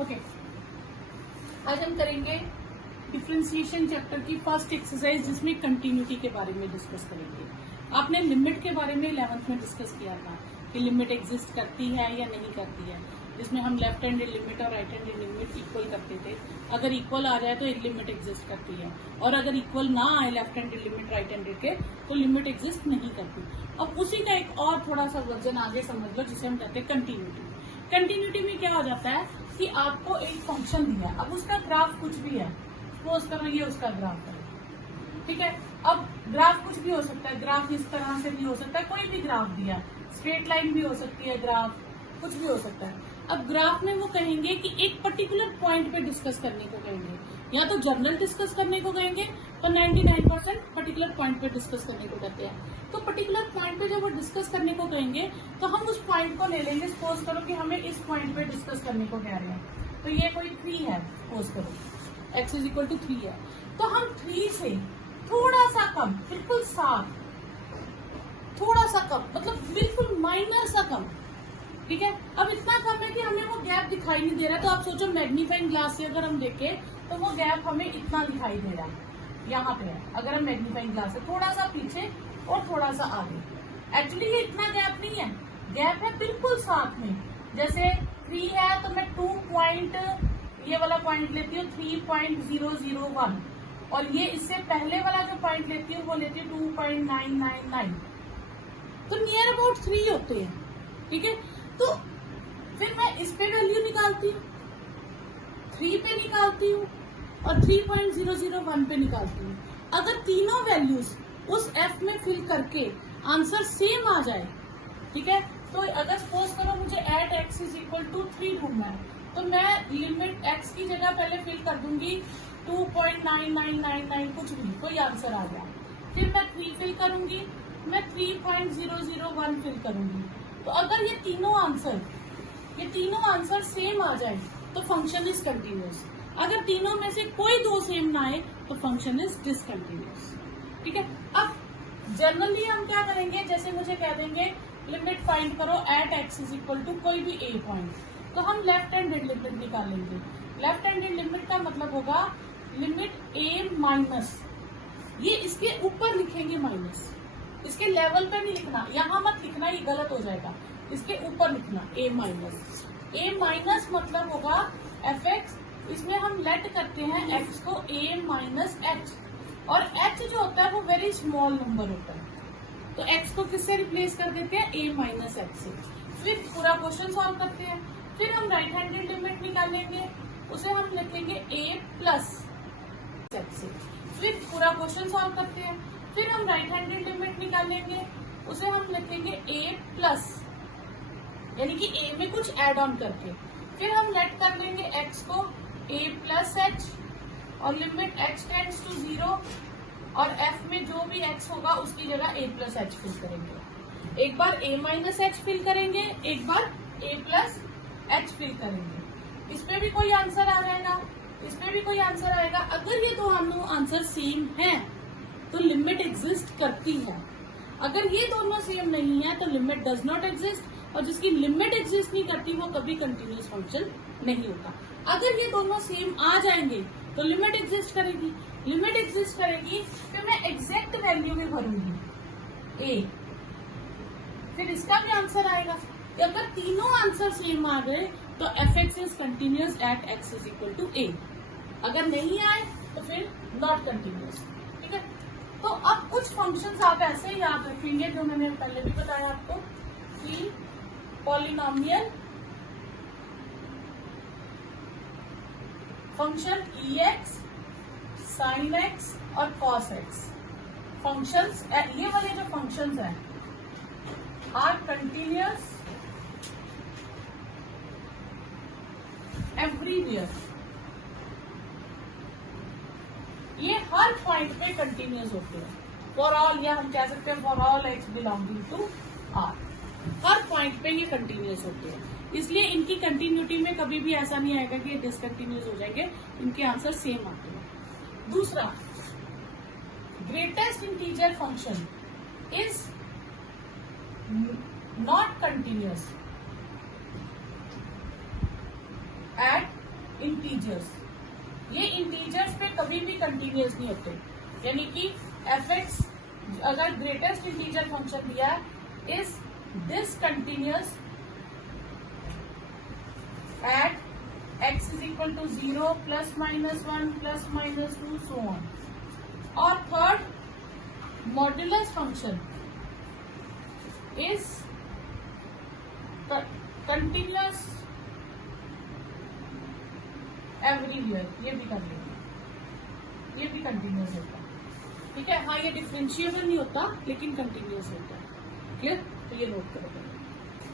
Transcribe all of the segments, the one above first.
Okay, आज हम करेंगे डिफरेंशिएशन चैप्टर की फर्स्ट एक्सरसाइज, जिसमें कंटिन्यूटी के बारे में डिस्कस करेंगे। आपने लिमिट के बारे में 11th में डिस्कस किया था कि लिमिट एग्जिस्ट करती है या नहीं करती है, जिसमें हम लेफ्ट हैंडेड लिमिट और राइट हैंडेड लिमिट इक्वल करते थे। अगर इक्वल आ जाए तो एक लिमिट एग्जिस्ट करती है, और अगर इक्वल ना आए left handed limit right handed के, तो लिमिट एग्जिस्ट नहीं करती। अब उसी का एक और थोड़ा सा वर्जन आगे समझ लो, जिसे हम कहते हैं कंटिन्यूटी। कंटिन्यूटी में क्या हो जाता है कि आपको एक फंक्शन दिया है, अब उसका ग्राफ कुछ भी है, सपोज करो ये उसका ग्राफ है, ठीक है। अब ग्राफ कुछ भी हो सकता है, ग्राफ इस तरह से भी हो सकता है, कोई भी ग्राफ दिया है, स्ट्रेट लाइन भी हो सकती है, ग्राफ कुछ भी हो सकता है। अब ग्राफ में वो कहेंगे कि एक पर्टिकुलर पॉइंट पे डिस्कस करने को कहेंगे, या तो जर्नल डिस्कस करने को कहेंगे, पर 99% पर्टिकुलर पॉइंट पे डिस्कस करने को कहते हैं। तो पर्टिकुलर पॉइंट पे जब वो डिस्कस करने को कहेंगे तो हम उस पॉइंट को ले लेंगे। सपोज करो कि हमें इस पॉइंट पे डिस्कस करने को कह रहे हैं, तो ये कोई 3 है, सपोज करो x = 3 है, तो हम 3 से थोड़ा सा कम, बिल्कुल साफ, थोड़ा सा कम, मतलब बिल्कुल माइनर सा कम, ठीक है। अब इतना कम है कि हमें वो गैप दिखाई नहीं दे रहा, तो आप सोचो मैग्नीफाइंग ग्लास से अगर हम देखें तो वो गैप हमें इतना दिखाई दे रहा है, यहाँ पे है। अगर हम मैग्नीफाइंग ग्लास से थोड़ा सा पीछे और थोड़ा सा आगे, एक्चुअली ये इतना गैप नहीं है, गैप है बिल्कुल साथ में। जैसे 3 है तो मैं 2 पॉइंट, ये वाला पॉइंट लेती हूँ 3.001, और ये इससे पहले वाला जो पॉइंट लेती हूँ वो लेती हूँ 2.999, तो नियर अबाउट 3 होते हैं, ठीक है। तो फिर मैं इस पे वैल्यू निकालती हूँ, 3 पे निकालती हूँ, और 3.001 पे निकालती हूँ। अगर तीनों वैल्यूज उस f में फिल करके आंसर सेम आ जाए, ठीक है, तो अगर सपोज करो मुझे एट x = 3 ढूंढना है, तो मैं लिमिट x की जगह पहले फिल कर दूंगी 2.9999, कुछ भी, कोई आंसर आ गया। फिर मैं 3 फिल करूंगी, मैं 3.001 फिल करूंगी। तो अगर ये तीनों आंसर सेम आ जाए तो फंक्शन इज कंटिन्यूअस। अगर तीनों में से कोई 2 सेम ना आए तो फंक्शन इज डिसकंटिन्यूअस, ठीक है। अब जनरली हम क्या करेंगे, जैसे मुझे कह देंगे लिमिट फाइंड करो एट x = कोई भी a पॉइंट, तो हम लेफ्ट हैंडेड लिमिट निकालेंगे। लेफ्ट हैंडेड लिमिट का मतलब होगा लिमिट a माइनस, ये इसके ऊपर लिखेंगे माइनस, इसके लेवल पे नहीं लिखना, यहाँ मत लिखना, ये गलत हो जाएगा, इसके ऊपर लिखना a माइनस। a माइनस मतलब होगा fx, इसमें हम लेट करते हैं x को a माइनस h, और h जो होता है वो वेरी स्मॉल नंबर होता है, तो x को किससे रिप्लेस कर देते हैं, a माइनस h से। फिर पूरा क्वेश्चन सॉल्व करते हैं। फिर हम राइट हैंडेड लिमिट निकालेंगे, उसे हम लिखेंगे a प्लस h से। फिर पूरा क्वेश्चन सॉल्व करते हैं। फिर हम राइट हैंडेड लिमिट निकालेंगे, उसे हम लिखेंगे a प्लस, यानी कि a में कुछ एड ऑन करके। फिर हम लेट कर लेंगे x को a प्लस h, और लिमिट x टेंड्स टू 0, और f में जो भी x होगा उसकी जगह a प्लस h फिल करेंगे। एक बार a माइनस h फिल करेंगे, एक बार a प्लस h फिल करेंगे। इस पे भी कोई आंसर आ जाएगा, इस पे भी कोई आंसर आएगा। अगर ये दोनों आंसर सेम हैं तो लिमिट एग्जिस्ट करती है, अगर ये दोनों सेम नहीं है तो लिमिट डज नॉट एग्जिस्ट, और जिसकी लिमिट एग्जिस्ट नहीं करती वो कभी कंटिन्यूअस फंक्शन नहीं होता। अगर ये दोनों सेम आ जाएंगे तो लिमिट एग्जिस्ट करेगी, लिमिट एग्जिस्ट करेगी, फिर मैं एग्जैक्ट वैल्यू में भरूंगी a, फिर इसका भी आंसर आएगा। तो अगर तीनों आंसर सेम आ गए तो fx is continuous at x = a, अगर नहीं आए तो फिर नॉट कंटिन्यूअस, ठीक है। तो अब कुछ फंक्शंस आप ऐसे याद रखेंगे जो मैंने पहले भी बताया आपको, कि polynomial function ex, sin x और cos x, फंक्शंस, ये वाले जो फंक्शंस हैं आर कंटिन्यूअस एवरीवेयर, ये हर पॉइंट पे कंटिन्यूअस होते हैं। फॉर ऑल, या हम कह सकते हैं for all x belonging to r, हर पॉइंट पे ये कंटिन्यूअस होते हैं। इसलिए इनकी कंटिन्यूटी में कभी भी ऐसा नहीं आएगा कि ये डिसकंटिन्यूअस हो जाएंगे, इनके आंसर सेम आते हैं। दूसरा, greatest integer function is not continuous at integers, ये इंटीजर्स पे कभी भी कंटिन्यूस नहीं होते, यानी कि fx अगर ग्रेटेस्ट इंटीजर फंक्शन दिया है is discontinuous at x is equal to 0 plus minus 1 plus minus 2 so on. और third modulus function is continuous everywhere, ये भी कर लेंगे, ये भी कंटिन्यूअस होता है, ठीक है। हाँ ये डिफरेंशिएबल नहीं होता लेकिन कंटिन्यूअस होता है, क्लियर। तो ये नोट करो।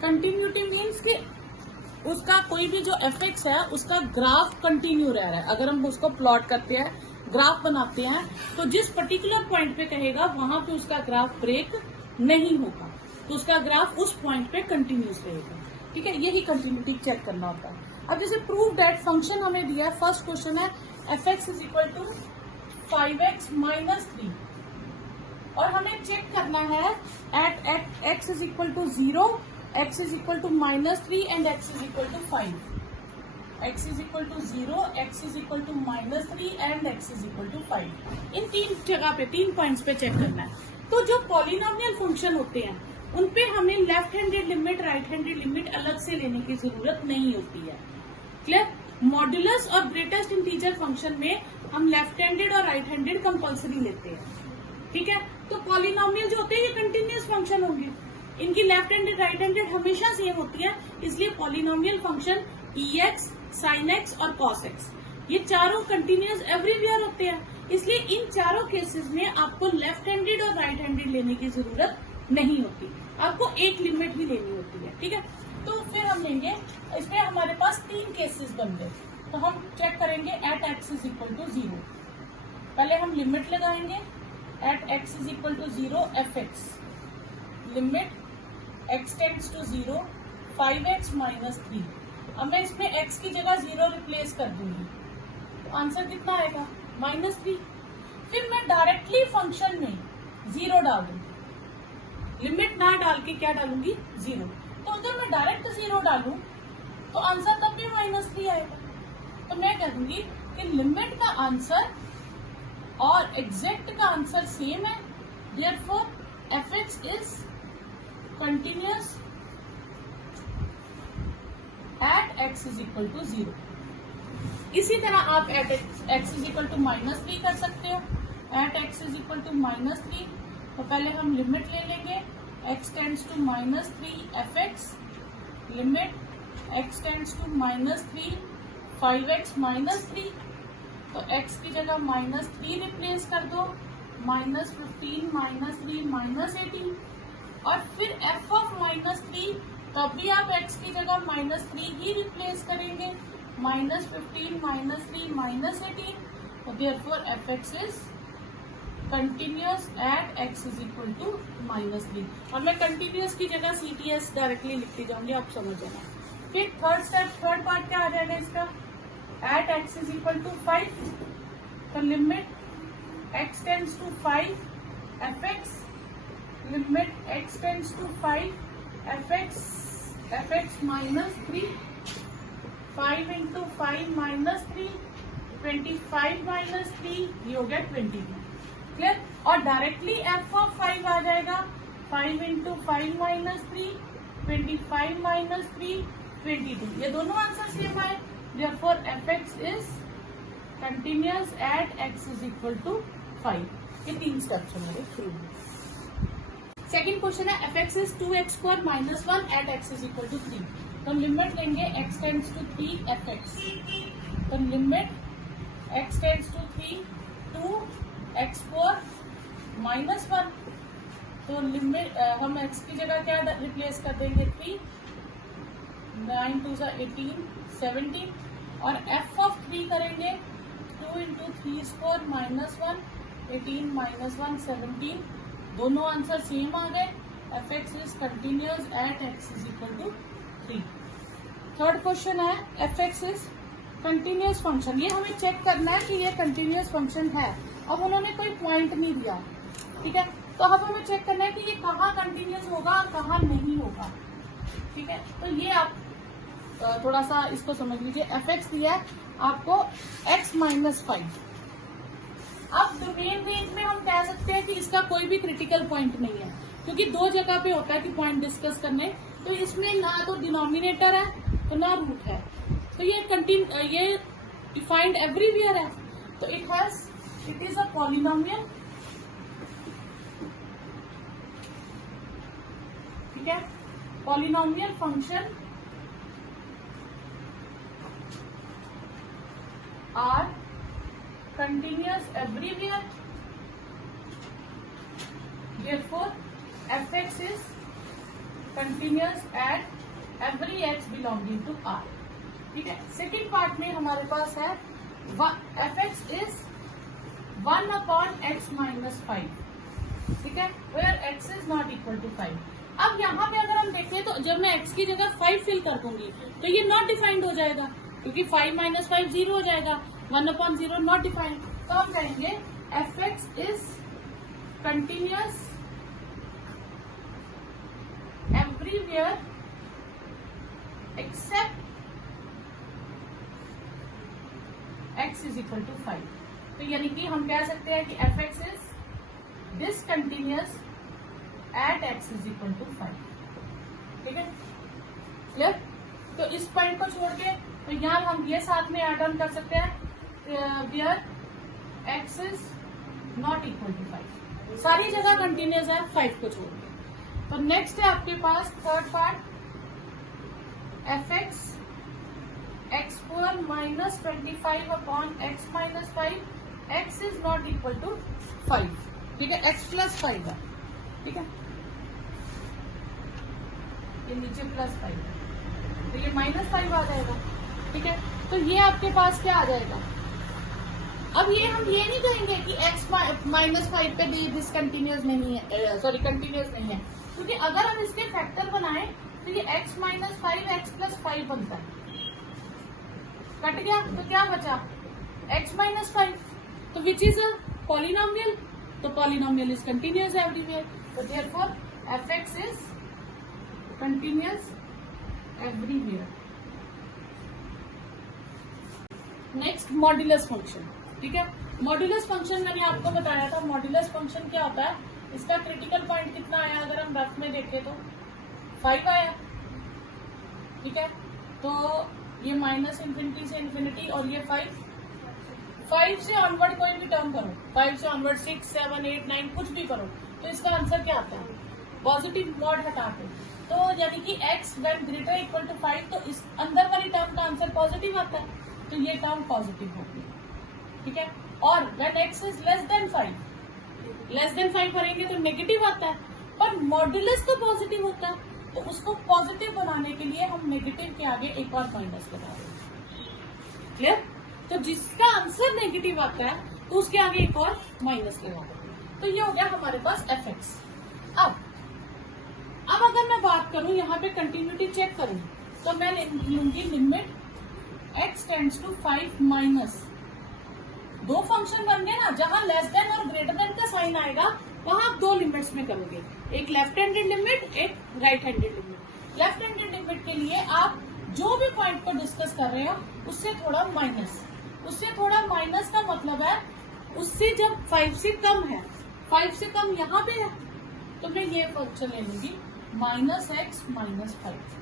कंटिन्यूटी मीन्स कि उसका कोई भी जो fx है उसका ग्राफ कंटिन्यू रह रहा है। अगर हम उसको प्लॉट करते हैं, ग्राफ बनाते हैं, तो जिस पर्टिकुलर पॉइंट पे कहेगा वहां पे उसका ग्राफ ब्रेक नहीं होगा, तो उसका ग्राफ उस पॉइंट पे कंटिन्यूस रहेगा, ठीक है। यही कंटिन्यूटी चेक करना होता है। अब जैसे प्रूव दैट फंक्शन हमें दिया है, फर्स्ट क्वेश्चन है fx is equal to 5x minus 3 और हमें चेक करना है at x is equal to 0, x is equal to minus 3 and x is equal to 5, x is equal to 0, x is equal to minus 3 and x is equal to 5। इन तीन जगह पे, 3 points पे check करना है। तो जो polynomial function होते हैं उन पे हमें left handed limit, right handed limit अलग से लेने की जरूरत नहीं होती है, क्लियर। मॉड्यूलस और ग्रेटेस्ट इंटीजर फंक्शन में हम लेफ्ट हैंडेड और राइट हैंडेड कंपल्सरी लेते हैं, ठीक है। तो पॉलिनोमियल जो होते हैं ये कंटिन्यूअस फंक्शन होंगे, इनकी लेफ्ट हैंडेड राइट हैंडेड हमेशा सेम होती है, इसलिए polynomial function ex, sin x और cos x ये चारों कंटिन्यूअस एवरीवेयर होते हैं, इसलिए इन चारों केसेस में आपको लेफ्ट हैंडेड और राइट हैंडेड लेने की जरूरत नहीं होती, आपको एक लिमिट ही लेनी होती है, ठीक है। तो फिर हम लेंगे, इसमें हमारे पास 3 केसेस बन गए, तो हम चेक करेंगे at x is equal to 0। पहले हम लिमिट लगाएंगे at x is equal to 0 fx, limit x tends to 0 5x minus 3। अब मैं इसमें x की जगह 0 रिप्लेस कर दूंगी, तो आंसर कितना आएगा -3। फिर मैं डायरेक्टली फंक्शन में 0 डालूंगी, लिमिट ना डाल के क्या डालूंगी 0। तो अगर मैं डायरेक्ट 0 डालूं तो आंसर तब भी -3 आएगा। तो मैं कह दूंगी कि लिमिट का आंसर और एग्जैक्ट का आंसर सेम है, therefore fx is continuous at x is equal to 0। इसी तरह आप at x is equal to -3 कर सकते हो। At x is equal to -3 तो पहले हम लिमिट ले लेंगे x tends to -3 fx, limit x tends to -3 5x minus 3, तो x की जगह -3 रिप्लेस कर दो, -15 -3 -18 और फिर f ऑफ -3, तब भी आप x की जगह -3 ही रिप्लेस करेंगे, -15 -3 -18, तो therefore fx is continuous at x is equal to -3। और मैं कंटिन्यूअस की जगह CTS डायरेक्टली लिखती जाऊंगी, आप समझ लेना। फिर थर्ड पार्ट क्या आ जाएगा इसका, at x is equal to 5, तो limit x tends to 5 fx, limit x tends to 5 fx -3, 5 into 5 -3 25 -3, ये हो गया 22, क्लियर। और डायरेक्टली f ऑफ 5 आ जाएगा, 5 इंटू 5 -3 25 -3 22, ये दोनों आंसर सेम आए, therefore fx is continuous at x is equal to 5। ये 3 स्टेप्स हमारे थ्रू। सेकेंड क्वेश्चन है fx is 2x² -1 at x is equal to 3। तो लिमिट लेंगे x टेंड्स टू 3 fx, तो limit x tends to 3 2x4 -1, तो limit हम x की जगह क्या रिप्लेस कर देंगे 3, 9 2 18 17 और f ऑफ 3 करेंगे 2 इंटू 3 स्क्वायर -1 18 -1 17, दोनों आंसर सेम आ गए, fx is continuous at x is equal to 3। Third question है fx इज कंटिन्यूअस फंक्शन, ये हमें चेक करना है कि ये कंटिन्यूअस फंक्शन है। अब उन्होंने कोई पॉइंट नहीं दिया, ठीक है, तो अब हमें चेक करना है कि ये कहाँ कंटिन्यूअस होगा और कहाँ नहीं होगा, ठीक है। तो ये आप थोड़ा सा इसको समझ लीजिए। एफ एक्स दिया है आपको x माइनस 5। अब डोमेन रेंज में हम कह सकते हैं कि इसका कोई भी क्रिटिकल पॉइंट नहीं है, क्योंकि दो जगह पे होता है कि पॉइंट डिस्कस करने, तो इसमें ना तो डिनोमिनेटर है तो ना रूट है, तो ये डिफाइंड एवरीवेयर है, तो इट इज अ पॉलिनोमियल। ठीक है, polynomial function are continuous everywhere, therefore fx is continuous at every x belonging to R। ठीक है, सेकेंड पार्ट में हमारे पास है fx is 1 upon x minus 5। ठीक है, where x is not equal to 5। अब यहाँ पे अगर हम देखें तो जब मैं x की जगह 5 फिल कर दूंगी तो ये नॉट डिफाइंड हो जाएगा, क्योंकि 5 माइनस 5 0 हो जाएगा, 1 upon 0 नॉट डिफाइंड। तो हम कहेंगे f x is continuous everywhere except x is equal to 5। तो यानी कि हम कह सकते हैं कि f x is discontinuous at x is equal to 5। ठीक है, क्लियर। तो इस पॉइंट को छोड़ के तो यहाँ हम ये साथ में ऐड ऑन कर सकते हैं where x is not equal to 5, सारी जगह कंटिन्यूअस है 5 को छोड़ के। तो नेक्स्ट है आपके पास third part, F X X square minus 25 upon X minus 5, X is not equal to 5। ठीक है, x प्लस 5 है। ठीक है, ये नीचे प्लस 5 है तो ये माइनस 5 आ जाएगा। ठीक है, तो ये आपके पास क्या आ जाएगा। अब ये हम ये नहीं कहेंगे कि x माइनस 5 पे डिसकंटिन्यूअस नहीं है, सॉरी कंटिन्यूअस नहीं है, क्योंकि अगर हम इसके फैक्टर बनाएं तो ये x माइनस 5 x प्लस 5 बनता है। कट गया तो क्या बचा x माइनस 5, तो विच इज अ पॉलिनोमियल, तो पॉलिनोमियल इज कंटिन्यूअस एवरीवेयर, तो therefore F x is continuous everywhere. Next modulus function. ठीक है, मॉड्यूलस फंक्शन मैंने आपको बताया था, मॉड्यूलस फंक्शन क्या होता है, इसका क्रिटिकल पॉइंट कितना आया अगर हम रफ में देखें तो 5 आया। ठीक है, तो ये माइनस इंफिनिटी से इंफिनिटी और ये 5 से ऑनवर्ड कोई भी टर्म करो, 5 से ऑनवर्ड 6 7 8 9 कुछ भी करो, तो इसका आंसर क्या आता है, पॉजिटिव मॉड हटा के, तो यानी कि x when greater equal to 5, तो इस अंदर वाली टर्म का आंसर पॉजिटिव आता है, तो ये टर्म पॉजिटिव होगी। ठीक है, और when x is less then 5 करेंगे तो नेगेटिव आता है, पर मॉड्यूलस तो पॉजिटिव होता है, तो उसको पॉजिटिव बनाने के लिए हम नेगेटिव के आगे एक और माइनस लगा रहे हैं। क्लियर, तो जिसका आंसर नेगेटिव आता है तो उसके आगे एक और माइनस लगा रहे हैं, तो ये हो गया हमारे पास एफ एक्स। अब अगर मैं बात करूं यहाँ पे कंटिन्यूटी चेक करूं तो मैं लूंगी limit x tends to 5 minus, दो फंक्शन बन गए ना, जहां लेस देन और ग्रेटर देन का साइन आएगा वहां आप दो लिमिट्स में करोगे, एक लेफ्ट हैंडेड लिमिट, एक right handed limit. Left handed limit के लिए आप जो भी पॉइंट को डिस्कस कर रहे हो उससे थोड़ा माइनस का मतलब है उससे जब 5 से कम है, 5 से कम यहाँ पे है, तो मैं ये फंक्शन ले लूंगी माइनस एक्स माइनस 5।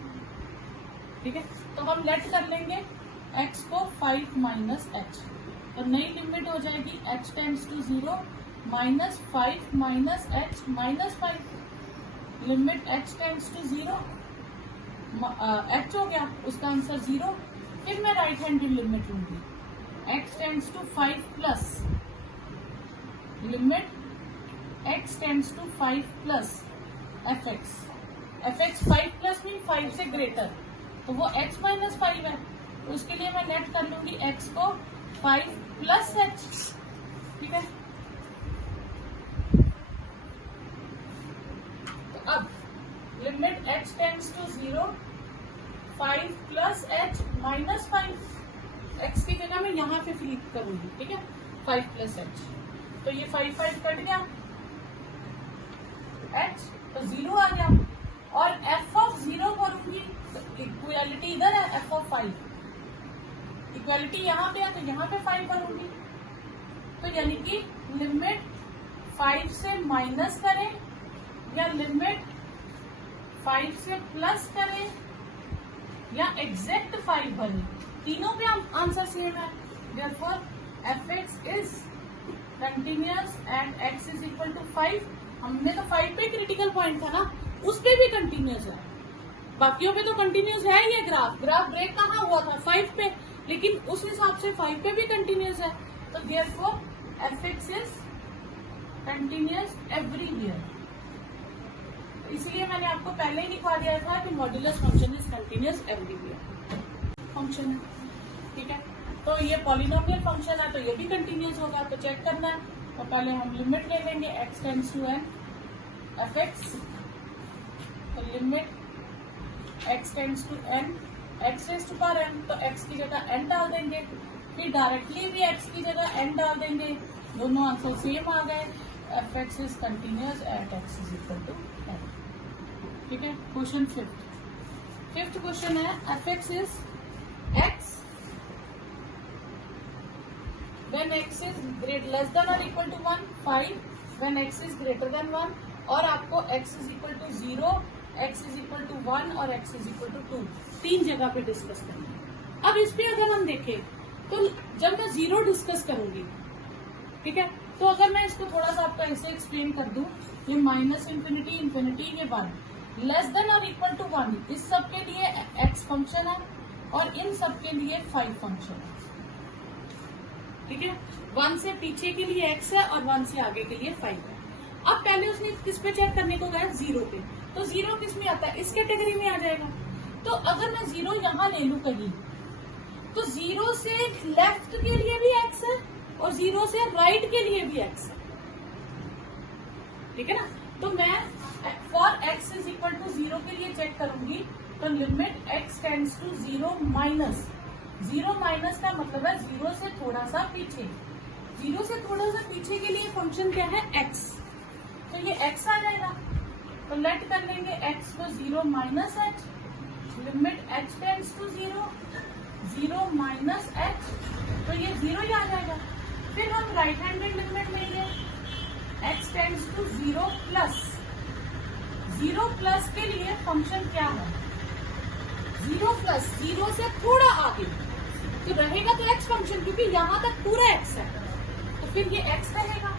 ठीक है, तो हम लेट कर लेंगे x को 5 माइनस एच, तो नई लिमिट हो जाएगी h tends to 0 minus 5 minus h minus 5, limit h tends to 0, h हो गया उसका आंसर 0। फिर मैं राइट हैंडेड लिमिट लूंगी x tends to 5 plus, limit x tends to 5 plus F x 5 plus mean 5 से ग्रेटर, तो वो x माइनस 5 है, तो उसके लिए मैं नेट कर लूंगी x को 5 प्लस एच। ठीक है, तो अब limit x tends to 0 5 plus h minus 5, x की जगह मैं यहाँ पे फ्लिप करूंगी। ठीक है, 5 प्लस एच, तो ये 5 कट गया, h तो 0 आ गया, और f ऑफ 0 करूंगी इक्वालिटी इधर है एफ ऑफ 5, इक्वालिटी यहाँ पे है तो यहाँ पे 5 करूंगी, तो यानी कि लिमिट 5 से माइनस करें या लिमिट 5 से प्लस करें या एग्जैक्ट 5 भरें, तीनों पे आंसर सेम है। Therefore fx is continuous at x is equal to 5। हमने तो 5 पे क्रिटिकल पॉइंट था ना, उस पे भी कंटिन्यूअस है, बाकियों पे तो कंटिन्यूअस है। ये ग्राफ ब्रेक कहाँ हुआ था 5 पे, लेकिन उस हिसाब से 5 पे भी कंटिन्यूअस है। तो therefore fx is continuous everywhere. इसलिए मैंने आपको पहले ही लिखवा दिया था कि modulus function is continuous everywhere function है, ठीक है। तो ये पॉलिनोमियल फंक्शन है तो ये भी कंटिन्यूअस होगा, तो चेक करना है। तो पहले हम लिमिट ले लेंगे x tends to n fx, तो limit x tends to n x raise to power n, तो x की जगह n डाल देंगे, फिर डायरेक्टली भी x की जगह n डाल देंगे, दोनों आंसर सेम आ गए। fx is continuous at x is equal to n, ठीक है। क्वेश्चन फिफ्थ क्वेश्चन है fx is x when x is less than or equal to 1, 5 when x is greater than 1, और आपको x is equal to 0, x is equal to 1 और x is equal to 2 तीन जगह पे discuss करेंगे। अब इस पे अगर हम देखें तो जब मैं 0 डिस्कस करूंगी, ठीक है, तो अगर मैं इसको थोड़ा सा आपका ऐसे एक्सप्लेन कर दूं, ये माइनस इंफिनिटी इंफिनिटी, ये 1 लेस देन और इक्वल टू 1, इस सब के लिए x फंक्शन है और इन सब के लिए 5 फंक्शन है, ठीक है। 1 से पीछे के लिए x है और 1 से आगे के लिए 5 है। अब पहले उसने किस पे चेक करने को गया, 0 पे, तो 0 किस में आता है, इस कैटेगरी में आ जाएगा। तो अगर मैं 0 यहाँ ले लूं कहीं, तो 0 से लेफ्ट के लिए भी x है और 0 से राइट के लिए भी x है, ठीक है ना। तो मैं for x is equal to 0 के लिए चेक करूंगी, तो limit x tends to 0 minus, 0 minus का मतलब है 0 से थोड़ा सा पीछे, 0 से थोड़ा सा पीछे के लिए फंक्शन क्या है, x, तो ये x आ जाएगा। तो लेट कर लेंगे x को 0 minus h, limit h tends to 0, 0 minus h, तो ये 0 ही आ जाएगा। फिर हम राइट हैंडेड लिमिट लेंगे, x tends to 0 plus, 0 plus के लिए फंक्शन क्या है, 0 प्लस, 0 से थोड़ा आगे तो रहेगा तो x फंक्शन, क्योंकि यहाँ तक पूरा x है, तो फिर ये x रहेगा।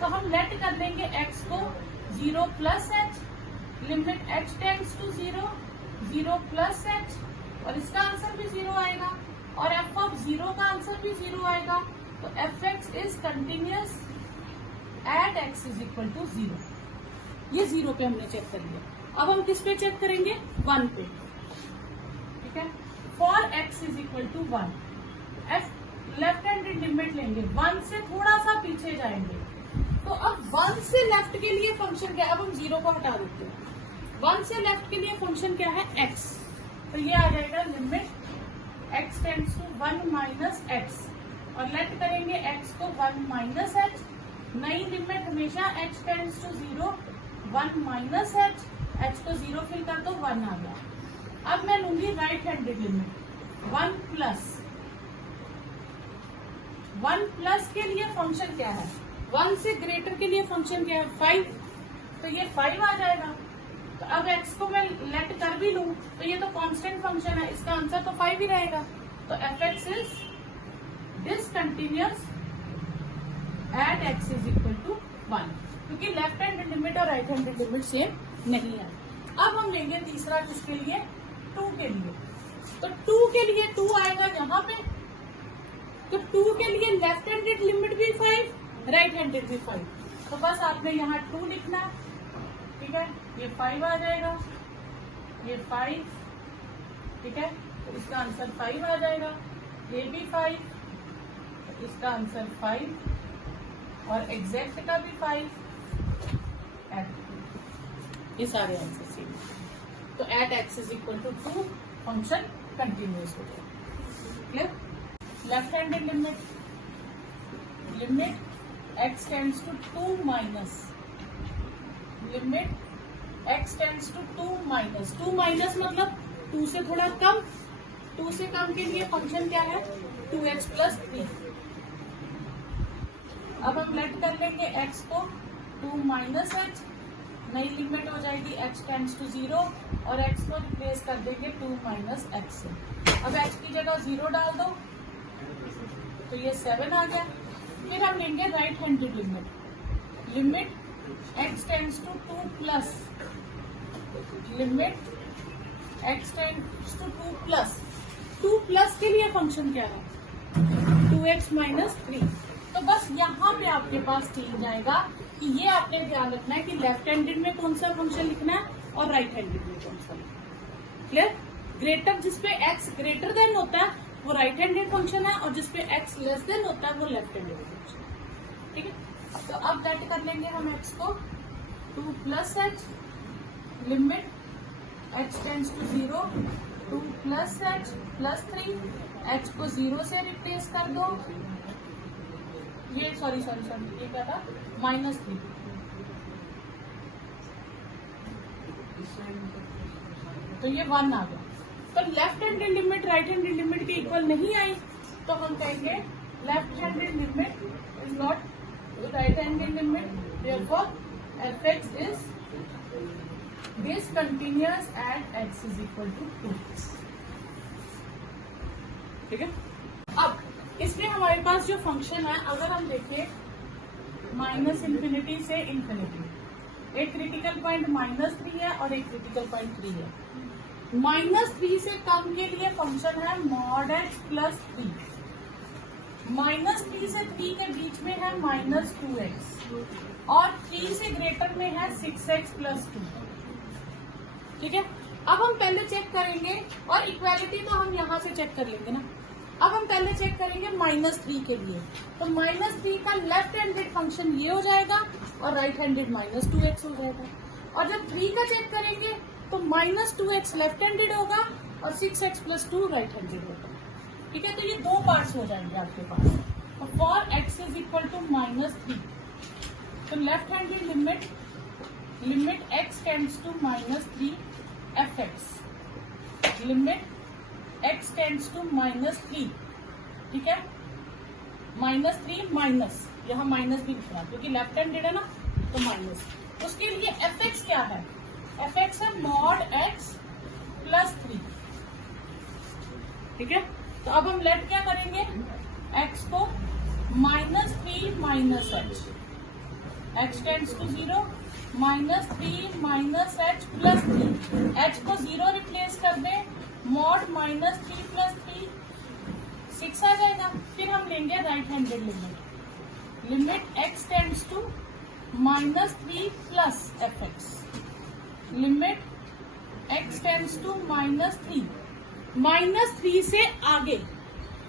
तो हम लेट कर लेंगे x को 0 plus h, limit h tends to 0, 0 plus h, और इसका आंसर भी 0 आएगा और f ऑफ 0 का आंसर भी 0 आएगा। तो fx is continuous at x is equal to 0, ये 0 पे हमने चेक कर लिया। अब हम किस पे चेक करेंगे, 1 पे, ठीक है। For x is equal to 1, f left handed limit लेंगे, 1 से थोड़ा सा पीछे जाएंगे, तो अब 1 से लेफ्ट के लिए फंक्शन क्या है, अब हम 0 को हटा देते हैं, 1 से लेफ्ट के लिए फंक्शन क्या है, x, तो ये आ जाएगा limit x tends to 1 minus x, और लेट करेंगे x को 1 माइनस h, नई लिमिट हमेशा h tends to 0, 1 minus h को 0 फिल कर दो, 1 आ गया। अब मैं लूंगी right handed limit, 1 plus, 1 plus के लिए फंक्शन क्या है, 1 से ग्रेटर के लिए फंक्शन क्या है, 5, तो ये 5 आ जाएगा। तो अब x को मैं लेट कर भी लूं तो ये तो कांस्टेंट फंक्शन है, इसका आंसर तो 5 ही रहेगा। तो fx is discontinuous at x is equal to 1, क्योंकि लेफ्ट हैंडेड लिमिट और राइट हैंडेड लिमिट सेम नहीं है। अब हम लेंगे तीसरा, किसके लिए, 2 के लिए, तो 2 के लिए 2 आएगा यहाँ पे, तो 2 के लिए लेफ्ट हैंडेड लिमिट भी 5, राइट हैंडेड भी 5, तो बस आपने यहाँ 2 लिखना है, ठीक है। ये 5 आ जाएगा, ये 5, ठीक है, तो इसका आंसर 5 आ जाएगा, ये भी 5, तो इसका आंसर 5 और एग्जैक्ट का भी 5, ये सारे आंसर सेम। तो at x is equal to 2 function continuous हो जाएगा, clear. Left handed limit, limit x tends to 2 minus, limit x tends to 2 minus, 2 minus मतलब 2 से थोड़ा कम, 2 से कम के लिए फंक्शन क्या है 2x प्लस 3। अब हम लेट कर लेंगे x को 2 माइनस एच, नई लिमिट हो जाएगी x टेंड्स टू 0 और x को रिप्लेस कर देंगे 2 माइनस x से। अब h की जगह 0 डाल दो तो ये 7 आ गया। फिर हम लेंगे right handed limit, limit x tends to 2 plus, limit x tends to 2 plus, 2 plus के लिए फंक्शन क्या है 2x माइनस 3। तो बस यहाँ पे आपके पास चेंज आएगा कि ये आपने ध्यान रखना है कि लेफ्ट हैंडेड में कौन सा फंक्शन लिखना है और राइट हैंडेड में कौन सा लिखना है। क्लियर? ग्रेटर जिसपे x ग्रेटर देन होता है वो राइट हैंडेड फंक्शन है और जिसपे x लेस देन होता है वो लेफ्ट हैंडेड फंक्शन है। ठीक है, तो अब लेट कर लेंगे हम x को 2 plus h, limit x tends to 0 2 plus h plus 3, h को 0 से रिप्लेस कर दो, ये सॉरी ये क्या था माइनस 3। तो ये 1 आ गया। तो left handed limit right handed limit के इक्वल नहीं आई तो हम कहेंगे left handed limit is not right handed limit, therefore fx is discontinuous at x is equal to 2। ठीक है, अब इसमें हमारे पास जो फंक्शन है अगर हम देखें माइनस इंफिनिटी से इंफिनिटी, एक क्रिटिकल पॉइंट -3 है और एक क्रिटिकल पॉइंट 3 है। -3 से कम के लिए फंक्शन है मॉड x प्लस 3, -3 से 3 के बीच में है -2x और 3 से ग्रेटर में है 6x प्लस 2। ठीक है, अब हम पहले चेक करेंगे और इक्वालिटी तो हम यहाँ से चेक कर लेंगे ना। अब हम पहले चेक करेंगे -3 के लिए, तो -3 का लेफ्ट हैंडेड फंक्शन ये हो जाएगा और राइट हैंडेड -2x हो जाएगा। और जब 3 का चेक करेंगे तो -2x लेफ्ट हैंडेड होगा और 6x प्लस 2 राइट हैंडेड होगा। ठीक है, तो ये 2 पार्ट्स हो जाएंगे आपके पास। तो for x is equal to -3, तो left handed limit x tends to -3 fx, limit x tends to -3। ठीक है, -3 माइनस, यहाँ माइनस भी लिखना क्योंकि लेफ्ट हैंडेड है ना तो माइनस। उसके लिए fx क्या है, fx है मॉड x प्लस 3। ठीक है, तो अब हम लेट क्या करेंगे x को -3 minus h, x tends to 0 -3 minus h plus 3, h को 0 रिप्लेस कर दे, मॉड -3 प्लस 3 6 आ जाएगा। फिर हम लेंगे right handed limit, limit x tends to -3 plus fx, limit x tends to -3, -3 से आगे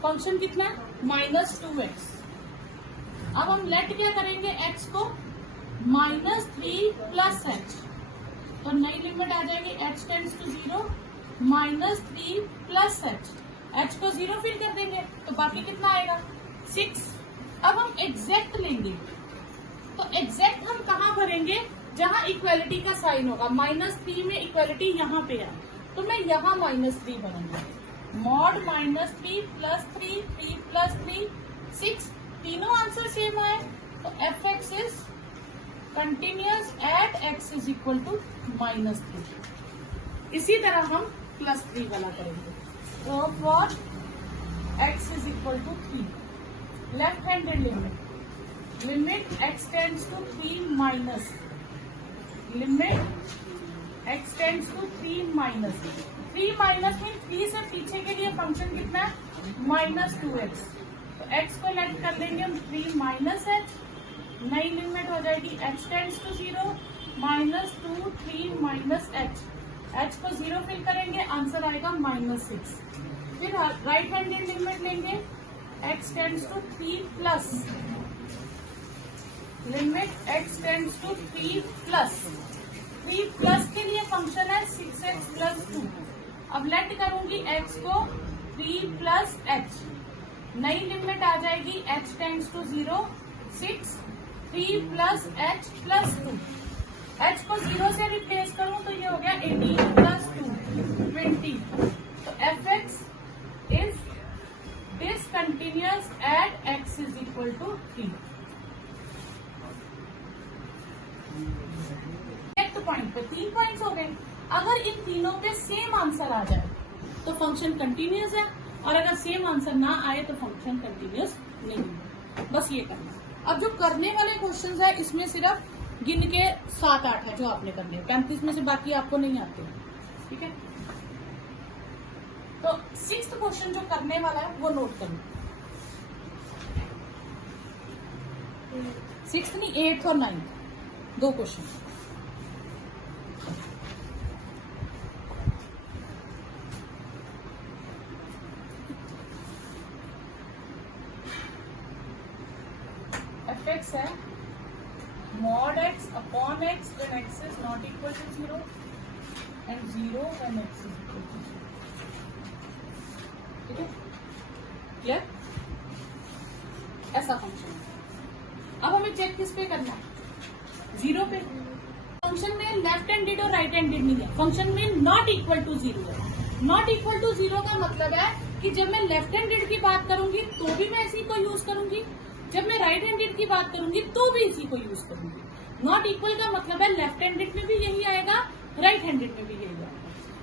फंक्शन कितना है -2x। अब हम लेट क्या करेंगे x को -3 प्लस h, तो नई लिमिट आ जाएगी h tends to 0 -3 plus h को 0 फिल कर देंगे तो बाकी कितना आएगा 6। अब हम एग्जैक्ट लेंगे, तो एग्जैक्ट हम कहाँ भरेंगे जहाँ इक्वालिटी का साइन होगा। -3 में इक्वालिटी यहाँ पे है तो मैं यहाँ -3 भरूंगा, मॉड -3 प्लस 3 3 प्लस 3 6, तीनों आंसर सेम आए तो fx is continuous at x is equal to -3। इसी तरह हम +3 वाला करेंगे, तो for x is equal to 3, left handed limit x tends to 3 minus, limit x tends to 3 minus, 3 minus में 3 से पीछे के लिए फंक्शन कितना है -2x, तो x को लेट कर देंगे हम 3 माइनस h, नई लिमिट हो जाएगी h tends to 0 -2 3 minus h को 0 फिल करेंगे आंसर आएगा -6। फिर राइट हैंडेड लिमिट लेंगे x tends to 3 plus, limit x tends to 3 plus के लिए फंक्शन है 6x प्लस 2। अब लेट करूंगी x को 3 प्लस h, नई लिमिट आ जाएगी h tends to 0 6 3 plus h plus 2, h को 0 से रिप्लेस करूं तो ये हो गया 18 प्लस 2 20. तो fx is discontinuous at x is equal to 3. Next point पे 3 पॉइंट्स हो गए. अगर इन तीनों पे सेम आंसर आ जाए तो फंक्शन कंटिन्यूअस है, और अगर सेम आंसर ना आए तो फंक्शन कंटिन्यूअस नहीं है. बस ये करना. अब जो करने वाले क्वेश्चंस है इसमें सिर्फ गिन के 7-8 है जो आपने करने, 35 में से बाकी आपको नहीं आते. ठीक है. तो 6th क्वेश्चन जो करने वाला है वो नोट करो. 6th नहीं, 8th और 9th 2 क्वेश्चन. fx है mod x upon x when x is not equal to 0 and 0 when x is equal to 0. ठीक है, क्लियर? ऐसा फंक्शन है. अब हमें चेक किस पे करना है? 0 पे. फंक्शन में लेफ्ट हैंडेड और राइट हैंडेड नहीं है. फंक्शन में नॉट इक्वल टू 0 है. नॉट इक्वल टू 0 का मतलब है कि जब मैं लेफ्ट हैंडेड की बात करूंगी तो भी मैं इसी को यूज करूंगी, जब मैं राइट हैंडेड की बात करूंगी तो भी इसी को यूज करूंगी. नॉट इक्वल का मतलब है लेफ्ट हैंडेड में भी यही आएगा, राइट हैंडेड में भी यही आएगा.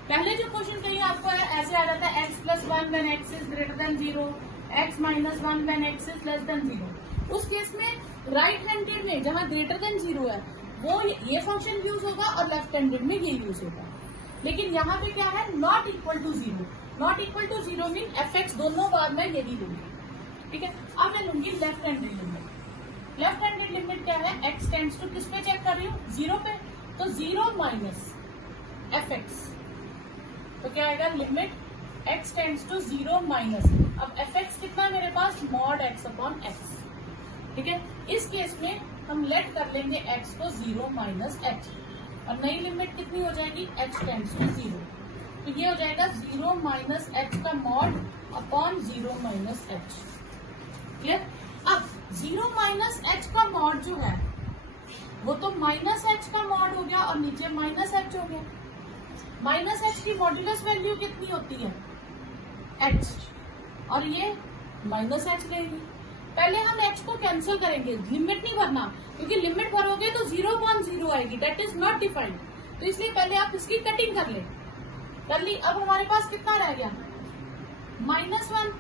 पहले जो क्वेश्चन कहीं आपको ऐसे आ जाता है x+1 when x is greater than 0, x-1 when x is less than 0. उस केस में राइट हैंडेड में जहां ग्रेटर देन 0 है वो ये फंक्शन यूज होगा और लेफ्ट हैंडेड में ये यूज होगा. लेकिन यहाँ पे क्या है? Not equal to 0. Not equal to 0 mean fx दोनों बार में यही लूंगी. ठीक है. अब मैं लूंगी left handed limit. Left handed limit क्या है? x टेंड्स टू किस पे चेक कर रही हूँ? 0 पे. तो 0 माइनस fx, तो क्या आएगा? Limit x tends to 0 minus. अब fx कितना है मेरे पास? Mod x upon x. ठीक है. इस केस में हम लेट कर लेंगे x को 0 माइनस h, और नई लिमिट कितनी हो जाएगी? h tends to 0. तो ये हो जाएगा 0 माइनस h का mod upon 0 minus h. Clear? अब 0 माइनस h का मॉड जो है वो तो माइनस h का मॉड हो गया और नीचे माइनस h हो गया. माइनस h की मॉड्यूलस वैल्यू कितनी होती है? h, और ये माइनस h रहेगी. पहले हम h को कैंसिल करेंगे, लिमिट नहीं भरना, क्योंकि लिमिट भरोगे तो 0/0 आएगी, दैट इज नॉट डिफाइंड. तो इसलिए पहले आप इसकी कटिंग कर ले. कर ली. अब हमारे पास कितना रह गया? -1.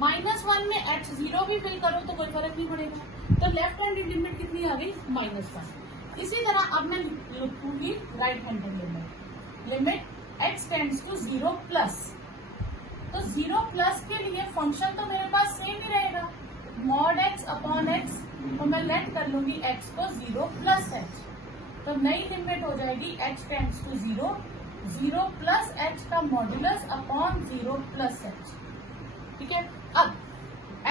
-1 में h 0 भी फिल करो तो कोई फर्क नहीं पड़ेगा. तो लेफ्ट हैंडेड लिमिट कितनी आ गई? -1. इसी तरह अब मैं लिखूंगी right handed limit. Limit x tends to 0 plus. तो 0 प्लस के लिए फंक्शन तो मेरे पास सेम ही रहेगा, मॉड x अपॉन x. तो मैं लेट कर लूंगी x को 0 प्लस h. तो नई लिमिट हो जाएगी h tends to 0, 0 plus h का मॉड्यूलस अपॉन 0 प्लस h. ठीक है. अब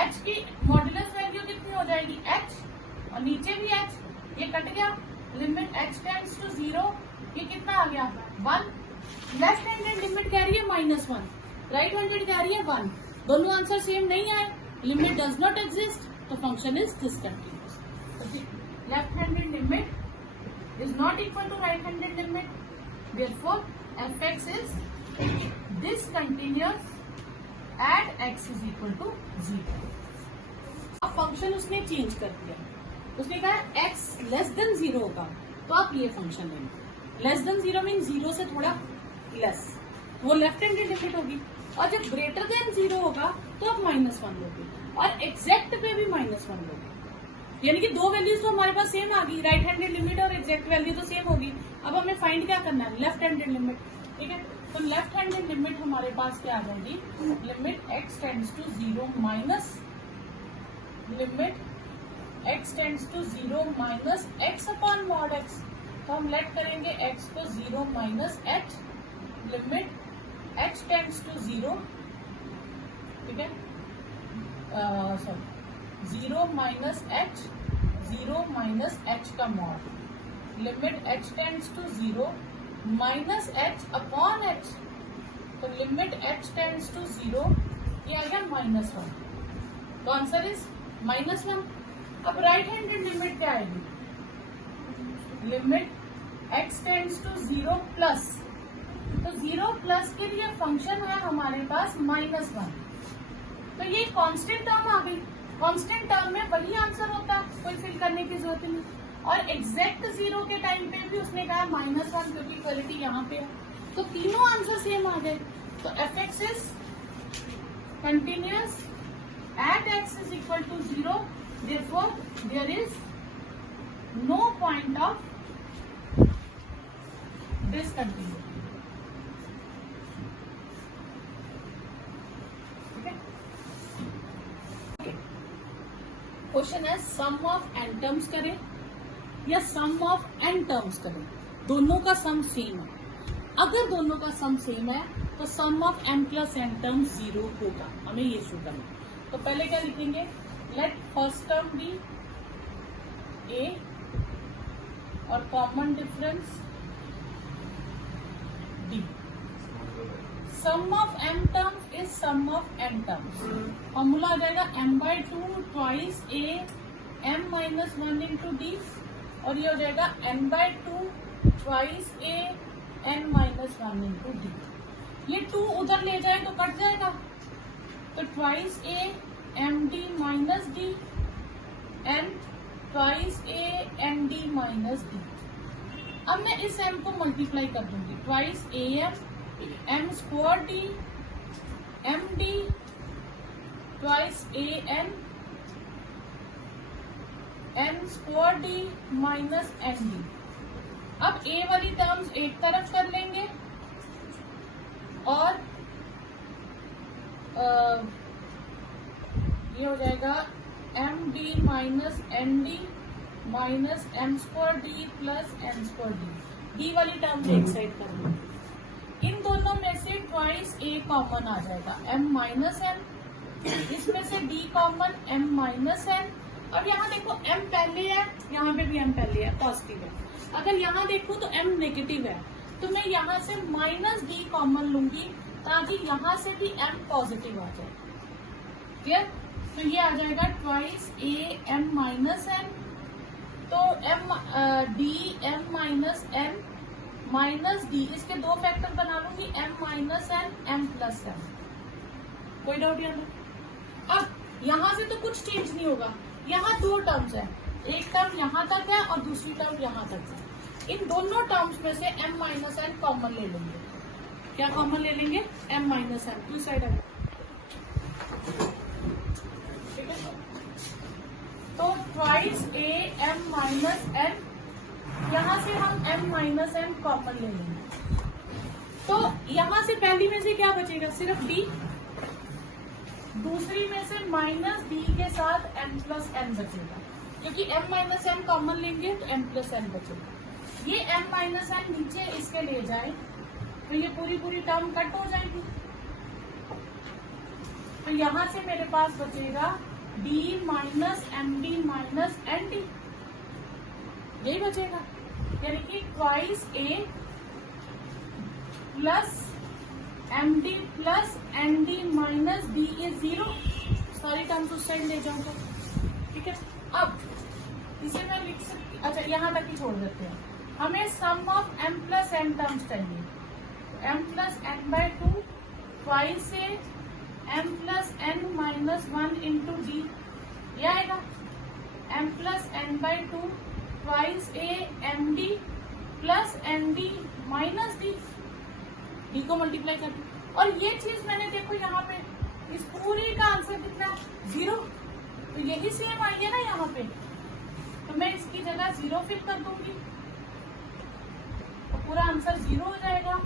h की मॉड्यूलस वैल्यू कितनी हो जाएगी? h, और नीचे भी h, ये कट गया. लिमिट h टेंड्स टू 0, ये कितना आ गया? 1. लेफ्ट हैंडेड लिमिट कह रही है -1, राइट हैंडेड कह रही है 1. दोनों आंसर सेम नहीं आए. लिमिट डज नॉट एग्जिस्ट, तो function is discontinuous. Left handed limit is not equal to right handed limit, therefore fx is discontinuous at x is equal to 0. अब फंक्शन उसने change कर दिया. उसने कहा x लेस देन 0 होगा तो आप ये फंक्शन लेंगे. लेस देन 0 मीन 0 से थोड़ा लेस, वो लेफ्ट हैंडेड लिमिट होगी. और जब ग्रेटर देन 0 होगा तो आप -1 लोगे, और एग्जैक्ट पे भी -1 लोगे. यानी कि 2 वैल्यूज तो हमारे पास सेम आ गई. राइट हैंडेड लिमिट और एग्जैक्ट वैल्यू तो सेम होगी. अब हमें फाइंड क्या करना है? Left handed limit. ठीक है. तो लेफ्ट हैंडेड लिमिट हमारे पास क्या आ जाएगी? Limit x tends to 0 minus limit x tends to 0 minus x upon mod x. तो हम लेट करेंगे x को 0 minus h. Limit h tends to 0. ठीक है. Sorry, 0 minus h, 0 minus h का mod. Limit h tends to 0 minus h upon h. तो limit h tends to 0, ये आएगा -1. तो आंसर इज -1. अब राइट हैंडेड लिमिट क्या आएगी? Limit x tends to 0 plus. तो 0 प्लस के लिए फंक्शन है हमारे पास -1। तो ये कांस्टेंट टर्म आ गई। कांस्टेंट टर्म में वही आंसर होता है, कोई फिल करने की जरूरत नहीं। और एग्जैक्ट 0 के टाइम पे भी उसने कहा -1 क्योंकि इक्वलिटी यहाँ पे है। तो तीनों आंसर सेम आ गए। तो f(x) is continuous at x is equal to 0, therefore there is no point of discontinuity. Question है सम ऑफ n टर्म्स करें या सम ऑफ n टर्म्स करें, दोनों का सम सेम है। अगर दोनों का सम सेम है तो sum of n plus n terms 0 होगा, हमें ये शो करना। तो पहले क्या लिखेंगे, let first term be a और common difference d। Sum of m terms is sum of n terms. Formula आ जाएगा m/2 twice a m-1 into d, और ये हो जाएगा n/2 twice a n-1 into d। ये 2 उधर ले जाए तो कट जाएगा, तो twice a md minus d n twice a md minus d। अब मैं इस m को मल्टीप्लाई कर दूंगी, twice am m square d md twice an n square d minus nd। अब a वाली टर्म्स एक तरफ कर लेंगे और ये हो जाएगा md minus nd minus m square d plus n square d। d वाली टर्म्स एक साइड कर लो। इन दोनों में से ट्वाइस a कॉमन आ जाएगा, m माइनस n, इसमें से d common m minus n। अब यहाँ देखो m पहले है, यहाँ पे भी m पहले है, पॉजिटिव है। अगर यहाँ देखो तो m नेगेटिव है, तो मैं यहाँ से माइनस d कॉमन लूंगी ताकि यहाँ से भी m पॉजिटिव आ जाए। क्लियर? तो ये आ जाएगा twice a m minus n, तो m d m minus n minus d, इसके दो फैक्टर बना लूंगी, m minus n m plus n। कोई डाउट यहाँ? अब यहाँ से तो कुछ चेंज नहीं होगा, यहाँ दो टर्म्स है, एक टर्म यहाँ तक है और दूसरी टर्म यहाँ तक है। इन दोनों टर्म्स में से m माइनस n कॉमन ले लेंगे। क्या कॉमन ले लेंगे? m minus n। Two side है, ठीक है। तो twice a m minus n, यहाँ से हम m माइनस n कॉमन ले लेंगे। तो यहाँ से पहली में से क्या बचेगा? सिर्फ d। दूसरी में से माइनस d के साथ m प्लस n बचेगा, क्योंकि m माइनस n कॉमन लेंगे तो m प्लस n बचेगा। ये m माइनस n नीचे इसके ले जाए तो ये पूरी टर्म कट हो जाएगी। तो यहाँ से मेरे पास बचेगा d minus md minus nd, यही बचेगा। यानी कि twice a plus md plus nd minus d is 0। सारी टर्म्स उस साइड ले जाऊंगा, ठीक है। अब इसे मैं लिख सकती, अच्छा यहाँ तक ही छोड़ देते हैं। हमें sum of m plus n terms चाहिए। m plus n/2 twice a m plus n minus 1 into d, यह आएगा m plus n/2 twice a md plus nd minus d। d को मल्टीप्लाई कर दो, और ये चीज मैंने देखो यहाँ पे इस पूरी का आंसर कितना है? 0। तो यही सेम आई है ना यहाँ पे, तो मैं इसकी जगह 0 फिल कर दूंगी, तो पूरा आंसर 0 हो जाएगा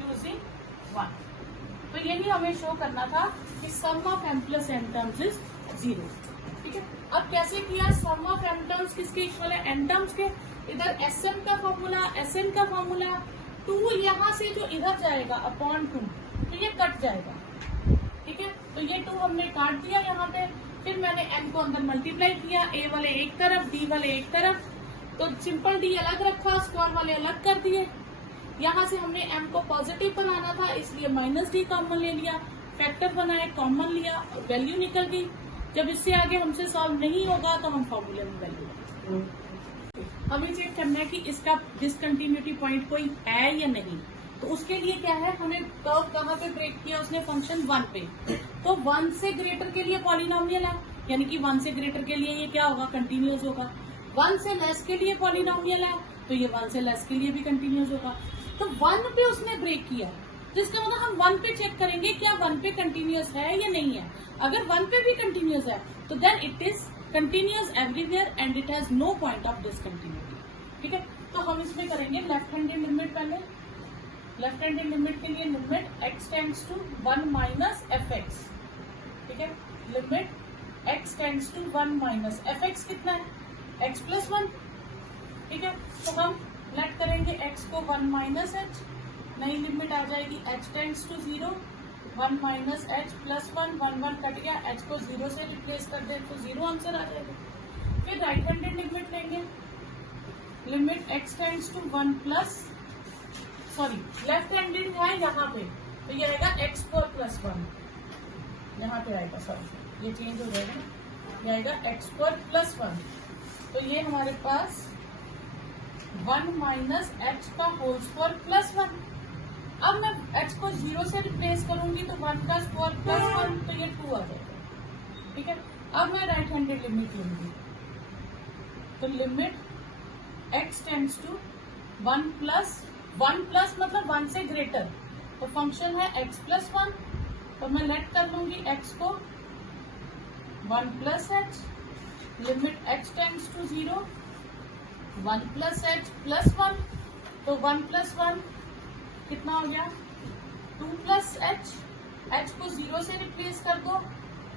यूजिंग 1। तो यही हमें शो करना था कि sum of m plus n terms is 0, ठीक है। अब कैसे किया? सम ऑफ m टर्म्स किसके इक्वल है? n टर्म्स के। इधर sm का फॉर्मूला, sn का फॉर्मूला, 2 यहाँ से जो इधर जाएगा अपॉन 2, तो ये कट जाएगा, ठीक है। तो ये 2 हमने काट दिया यहाँ पे। फिर मैंने m को अंदर मल्टीप्लाई किया, a वाले एक तरफ, d वाले एक तरफ, तो सिंपल d अलग रखा, स्क्वायर वाले अलग कर दिए। यहाँ से हमने m को पॉजिटिव बनाना था, इसलिए माइनस d कॉमन ले लिया, फैक्टर बनाए, कॉमन लिया, वैल्यू निकल गई। जब इससे आगे हमसे सॉल्व नहीं होगा तो हम फॉर्मूले में वैल्यू, हमें चेक करना है कि इसका डिसकंटिन्यूटी पॉइंट कोई है या नहीं। तो उसके लिए क्या है, हमें कर्व कहाँ पे ब्रेक किया उसने, फंक्शन 1 पे। तो 1 से ग्रेटर के लिए पॉलिनोमियल है, यानी कि 1 से ग्रेटर के लिए ये क्या होगा, कंटिन्यूअस होगा। 1 से लेस के लिए पॉलिनोमियल है, तो ये 1 से लेस के लिए भी कंटिन्यूअस होगा। तो 1 पे उसने ब्रेक किया, तो इसका मतलब हम 1 पे चेक करेंगे क्या 1 पे कंटिन्यूअस है या नहीं है। अगर 1 पे भी कंटिन्यूअस है तो then it is continuous everywhere and it has no point of discontinuity. ठीक है, तो हम इसमें करेंगे लेफ्ट हैंडेड लिमिट। पहले लेफ्ट हैंडेड लिमिट के लिए limit x tends to 1 minus F x. ठीक है, limit x tends to 1 minus F x कितना है, x प्लस 1। ठीक है, तो हम लेट करेंगे x को 1 माइनस एच, नई लिमिट आ जाएगी h tends to 0, 1 minus H plus 1, 1 1 cut गया, h को 0 से रिप्लेस कर दे तो 0 आंसर आ जाएगा। फिर राइट हैंडेड लिमिट लेंगे, limit x tends to 1 plus, sorry left handed है यहाँ पे, तो ये आएगा x स्क्वायर प्लस 1, यहाँ पे आएगा, सॉरी ये चेंज हो जाएगा, ये आएगा x स्क्वायर प्लस 1। तो ये हमारे पास 1 माइनस एच का होल स्क्वायर प्लस 1। अब मैं h को 0 से रिप्लेस करूंगी तो 1 का स्क्वायर प्लस 1, तो ये 2 आ जाएगा। ठीक है, अब मैं राइट हैंडेड लिमिट लूंगी, तो limit x tends to 1 plus मतलब 1 से ग्रेटर, तो फंक्शन है x प्लस 1, तो मैं लेट कर लूंगी x को 1 plus h, limit x tends to 0, 1 plus h plus 1, तो 1 प्लस 1 कितना हो गया, 2 प्लस एच, एच को 0 से रिप्लेस कर दो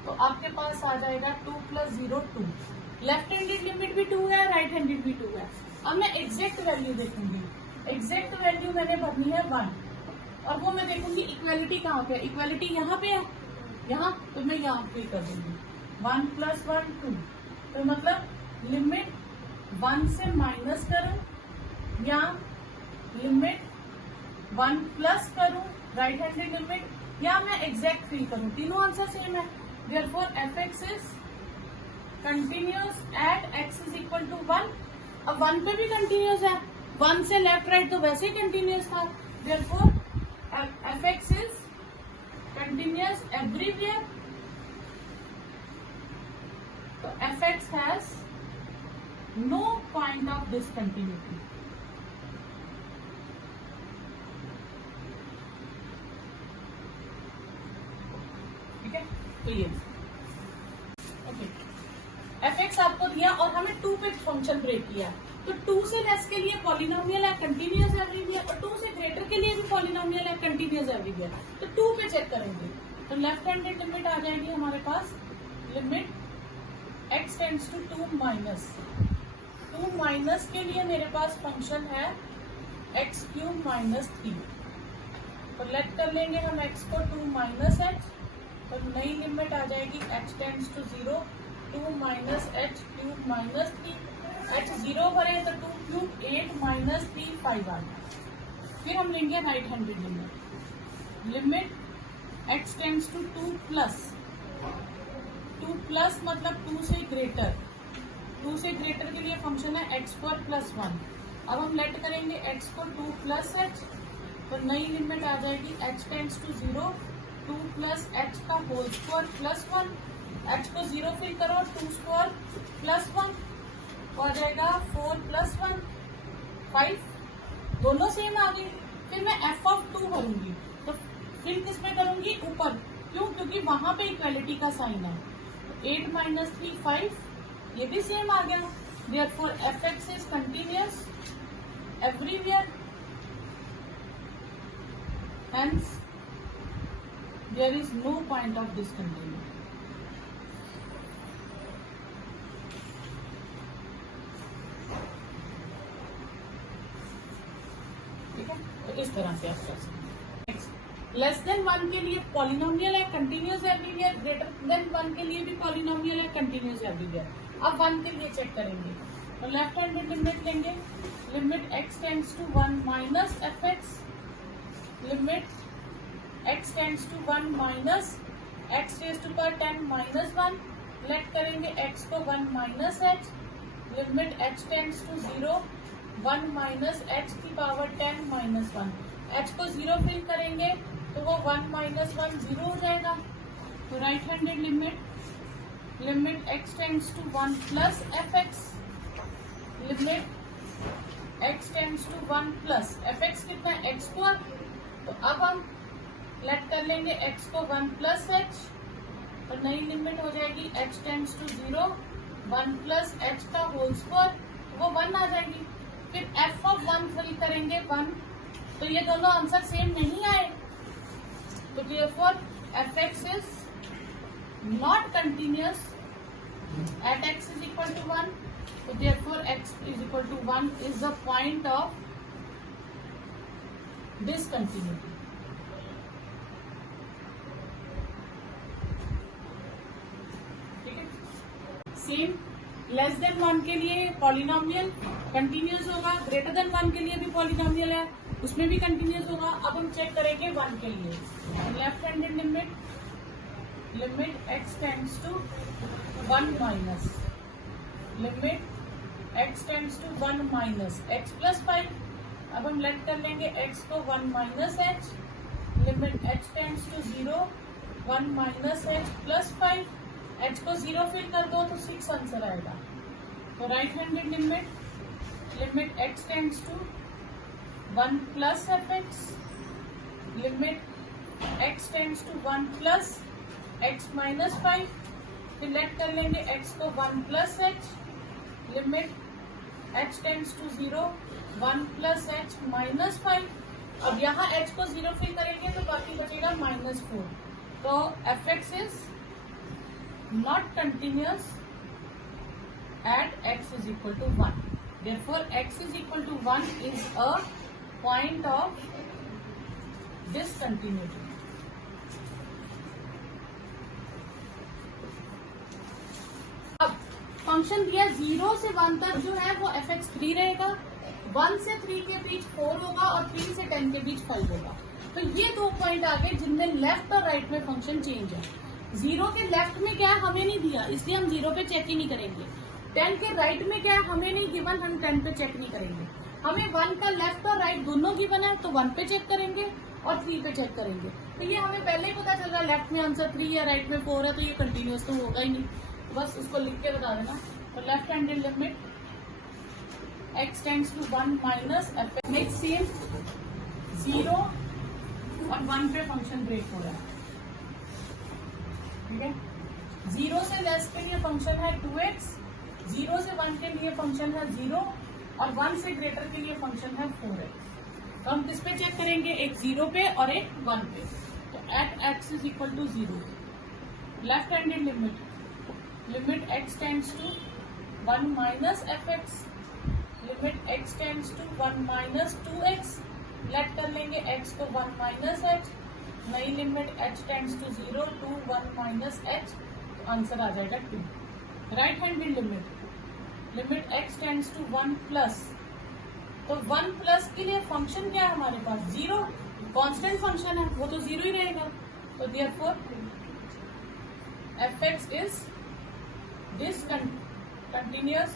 तो आपके पास आ जाएगा 2 प्लस 0 2। लेफ्ट हैंडेड लिमिट भी 2 है, राइट हैंडेड भी 2 है। अब मैं एग्जैक्ट वैल्यू देखूंगी, एग्जैक्ट वैल्यू मैंने भरनी है 1, और वो मैं देखूंगी इक्वालिटी कहाँ पे है, इक्वालिटी यहाँ पे है, यहाँ, तो मैं यहाँ पे कर दूंगी 1 प्लस 1 2, तो मतलब लिमिट 1 से माइनस करूं या लिमिट 1 प्लस करूं राइट हैंडेड लिमिट, या मैं एग्जैक्ट फिल करूं, तीनों आंसर सेम है। Therefore F x is continuous at x is equal to 1। अब 1 पे भी कंटिन्यूअस है, 1 से लेफ्ट राइट तो वैसे ही कंटिन्यूअस था, therefore F x is continuous everywhere. तो F X has no point of discontinuity. ठीक है, तो ये ओके, एफ एक्स आपको दिया और हमें 2 पे फंक्शन ब्रेक किया, तो 2 से लेस के लिए पॉलिनोमियल है कंटिन्यूअस एवरीवेयर, और 2 से ग्रेटर के लिए भी पॉलिनोमियल है कंटिन्यूअस एवरीवेयर। तो 2 पे चेक करेंगे, तो लेफ्ट हैंडेड लिमिट आ जाएगी हमारे पास, limit x tends to 2 minus के लिए मेरे पास फंक्शन है x क्यूब माइनस 3, तो लेट कर लेंगे हम x को 2 माइनस एच, तो नई लिमिट आ जाएगी h tends to 0, 2 minus h cube minus 3, h 0 भरे तो 2 क्यूब 8 माइनस 3 5 आ गया। फिर हम लेंगे right handed limit, limit x tends to 2 plus मतलब 2 से ग्रेटर, 2 से ग्रेटर के लिए फंक्शन है x स्क्वायर प्लस 1। अब हम लेट करेंगे x को 2 प्लस एच, तो नई लिमिट आ जाएगी h tends to 0, 2 plus h का होल स्क्वायर प्लस 1, h को 0 फिल करो, 2 स्क्वायर प्लस 1 तो आ जाएगा 4 प्लस 1 5, दोनों सेम आ गए। फिर मैं f ऑफ 2 भरूंगी, तो फिर किस पे करूंगी, ऊपर, क्यों, क्योंकि वहां पे इक्वालिटी का साइन है। 8 माइनस 3 5, ये भी सेम आ गया। Therefore F x is continuous everywhere, hence there is no point of discontinuity. ठीक है, तो इस तरह से आप कर सकते हैं। लेस देन 1 के लिए पॉलिनोमियल है कंटिन्यूअस एवरीवेयर, ग्रेटर देन 1 के लिए भी पॉलिनोमियल है कंटिन्यूअस एवरीवेयर। अब 1 के लिए चेक करेंगे, तो लेफ्ट हैंडेड लिमिट लेंगे, limit x tends to 1 minus F x, limit x tends to 1 minus x raise to power 10 minus 1, let करेंगे x को 1 minus h, limit h tends to 0, 1 minus h की power 10 minus 1। h को 0 fill करेंगे तो वो 1 minus 1 0 हो जाएगा। तो right handed limit x tends to 1 plus fx, limit x tends to 1 plus fx कितना है x स्क्वायर। तो अब हम लेट कर लेंगे x को 1 प्लस h और नई लिमिट हो जाएगी h tends to 0 1 plus h का होल स्क्वायर, वो 1 आ जाएगी। फिर f ऑफ 1 फिल करेंगे 1, तो ये दोनों आंसर सेम नहीं आए, तो therefore fx is not continuous at x is equal to 1, so therefore x is equal to 1 is the point of discontinuity. ठीक है, सेम लेस देन 1 के लिए पॉलिनोमियल कंटिन्यूस होगा, ग्रेटर देन 1 के लिए भी पॉलिनोमियल है, उसमें भी कंटिन्यूस होगा। अब हम चेक करेंगे 1 के लिए। Left handed limit x tends to 1 minus, limit x tends to 1 minus x plus 5। अब हम लेट कर लेंगे x को 1 minus h, limit h tends to 0 1 minus h plus 5, h को 0 फिल कर दो तो 6 आंसर आएगा। तो right handed limit x tends to 1 plus fx, limit x tends to 1 plus x minus 5, फिर लेट कर लेंगे x को 1 plus h, limit h tends to 0 1 plus h minus 5। अब यहाँ h को 0 फिल करेंगे तो बाकी बचेगा -4। तो fx is not continuous at x is equal to 1. Therefore, x is equal to 1 is a point of discontinuity. अब फंक्शन दिया 0 से 1 तक जो है वो fx 3 रहेगा, 1 से 3 के बीच 4 होगा और 3 से 10 के बीच 5 होगा। तो ये 2 पॉइंट आ गए जिनमें लेफ्ट और राइट में फंक्शन चेंज है। 0 के लेफ्ट में क्या है हमें नहीं दिया, इसलिए हम 0 पे चेक ही नहीं करेंगे। 10 के राइट में क्या है हमें नहीं गिवन, हम 10 पे चेक नहीं करेंगे। हमें 1 का लेफ्ट और राइट दोनों गिवन है तो 1 पे चेक करेंगे और 3 पे चेक करेंगे। तो ये हमें पहले ही पता चल रहा है लेफ्ट में आंसर 3 है, राइट में 4 है, तो ये कंटिन्यूस तो होगा ही नहीं, बस उसको लिख के बता देना। तो left handed limit x tends to 1 minus fx, next same 0 और 1 पे फंक्शन ब्रेक हो रहा है। ठीक है, 0 से लेस के लिए फंक्शन है 2x, 0 से 1 के लिए फंक्शन है 0 और 1 से ग्रेटर के लिए फंक्शन है 4x। तो हम किस पे चेक करेंगे, एक 0 पे और एक 1 पे। तो at x is equal to 0, left handed limit x tends to 1 minus fx, limit x tends to 1 minus 2x, let कर लेंगे x को 1 माइनस h, नई limit h tends to 0 two 1 minus h, तो आंसर आ जाएगा 2। Right handed limit x tends to 1 plus, तो 1 plus के लिए फंक्शन क्या है हमारे पास 0, कांस्टेंट फंक्शन है वो तो 0 ही रहेगा। तो therefore fx is discontinuous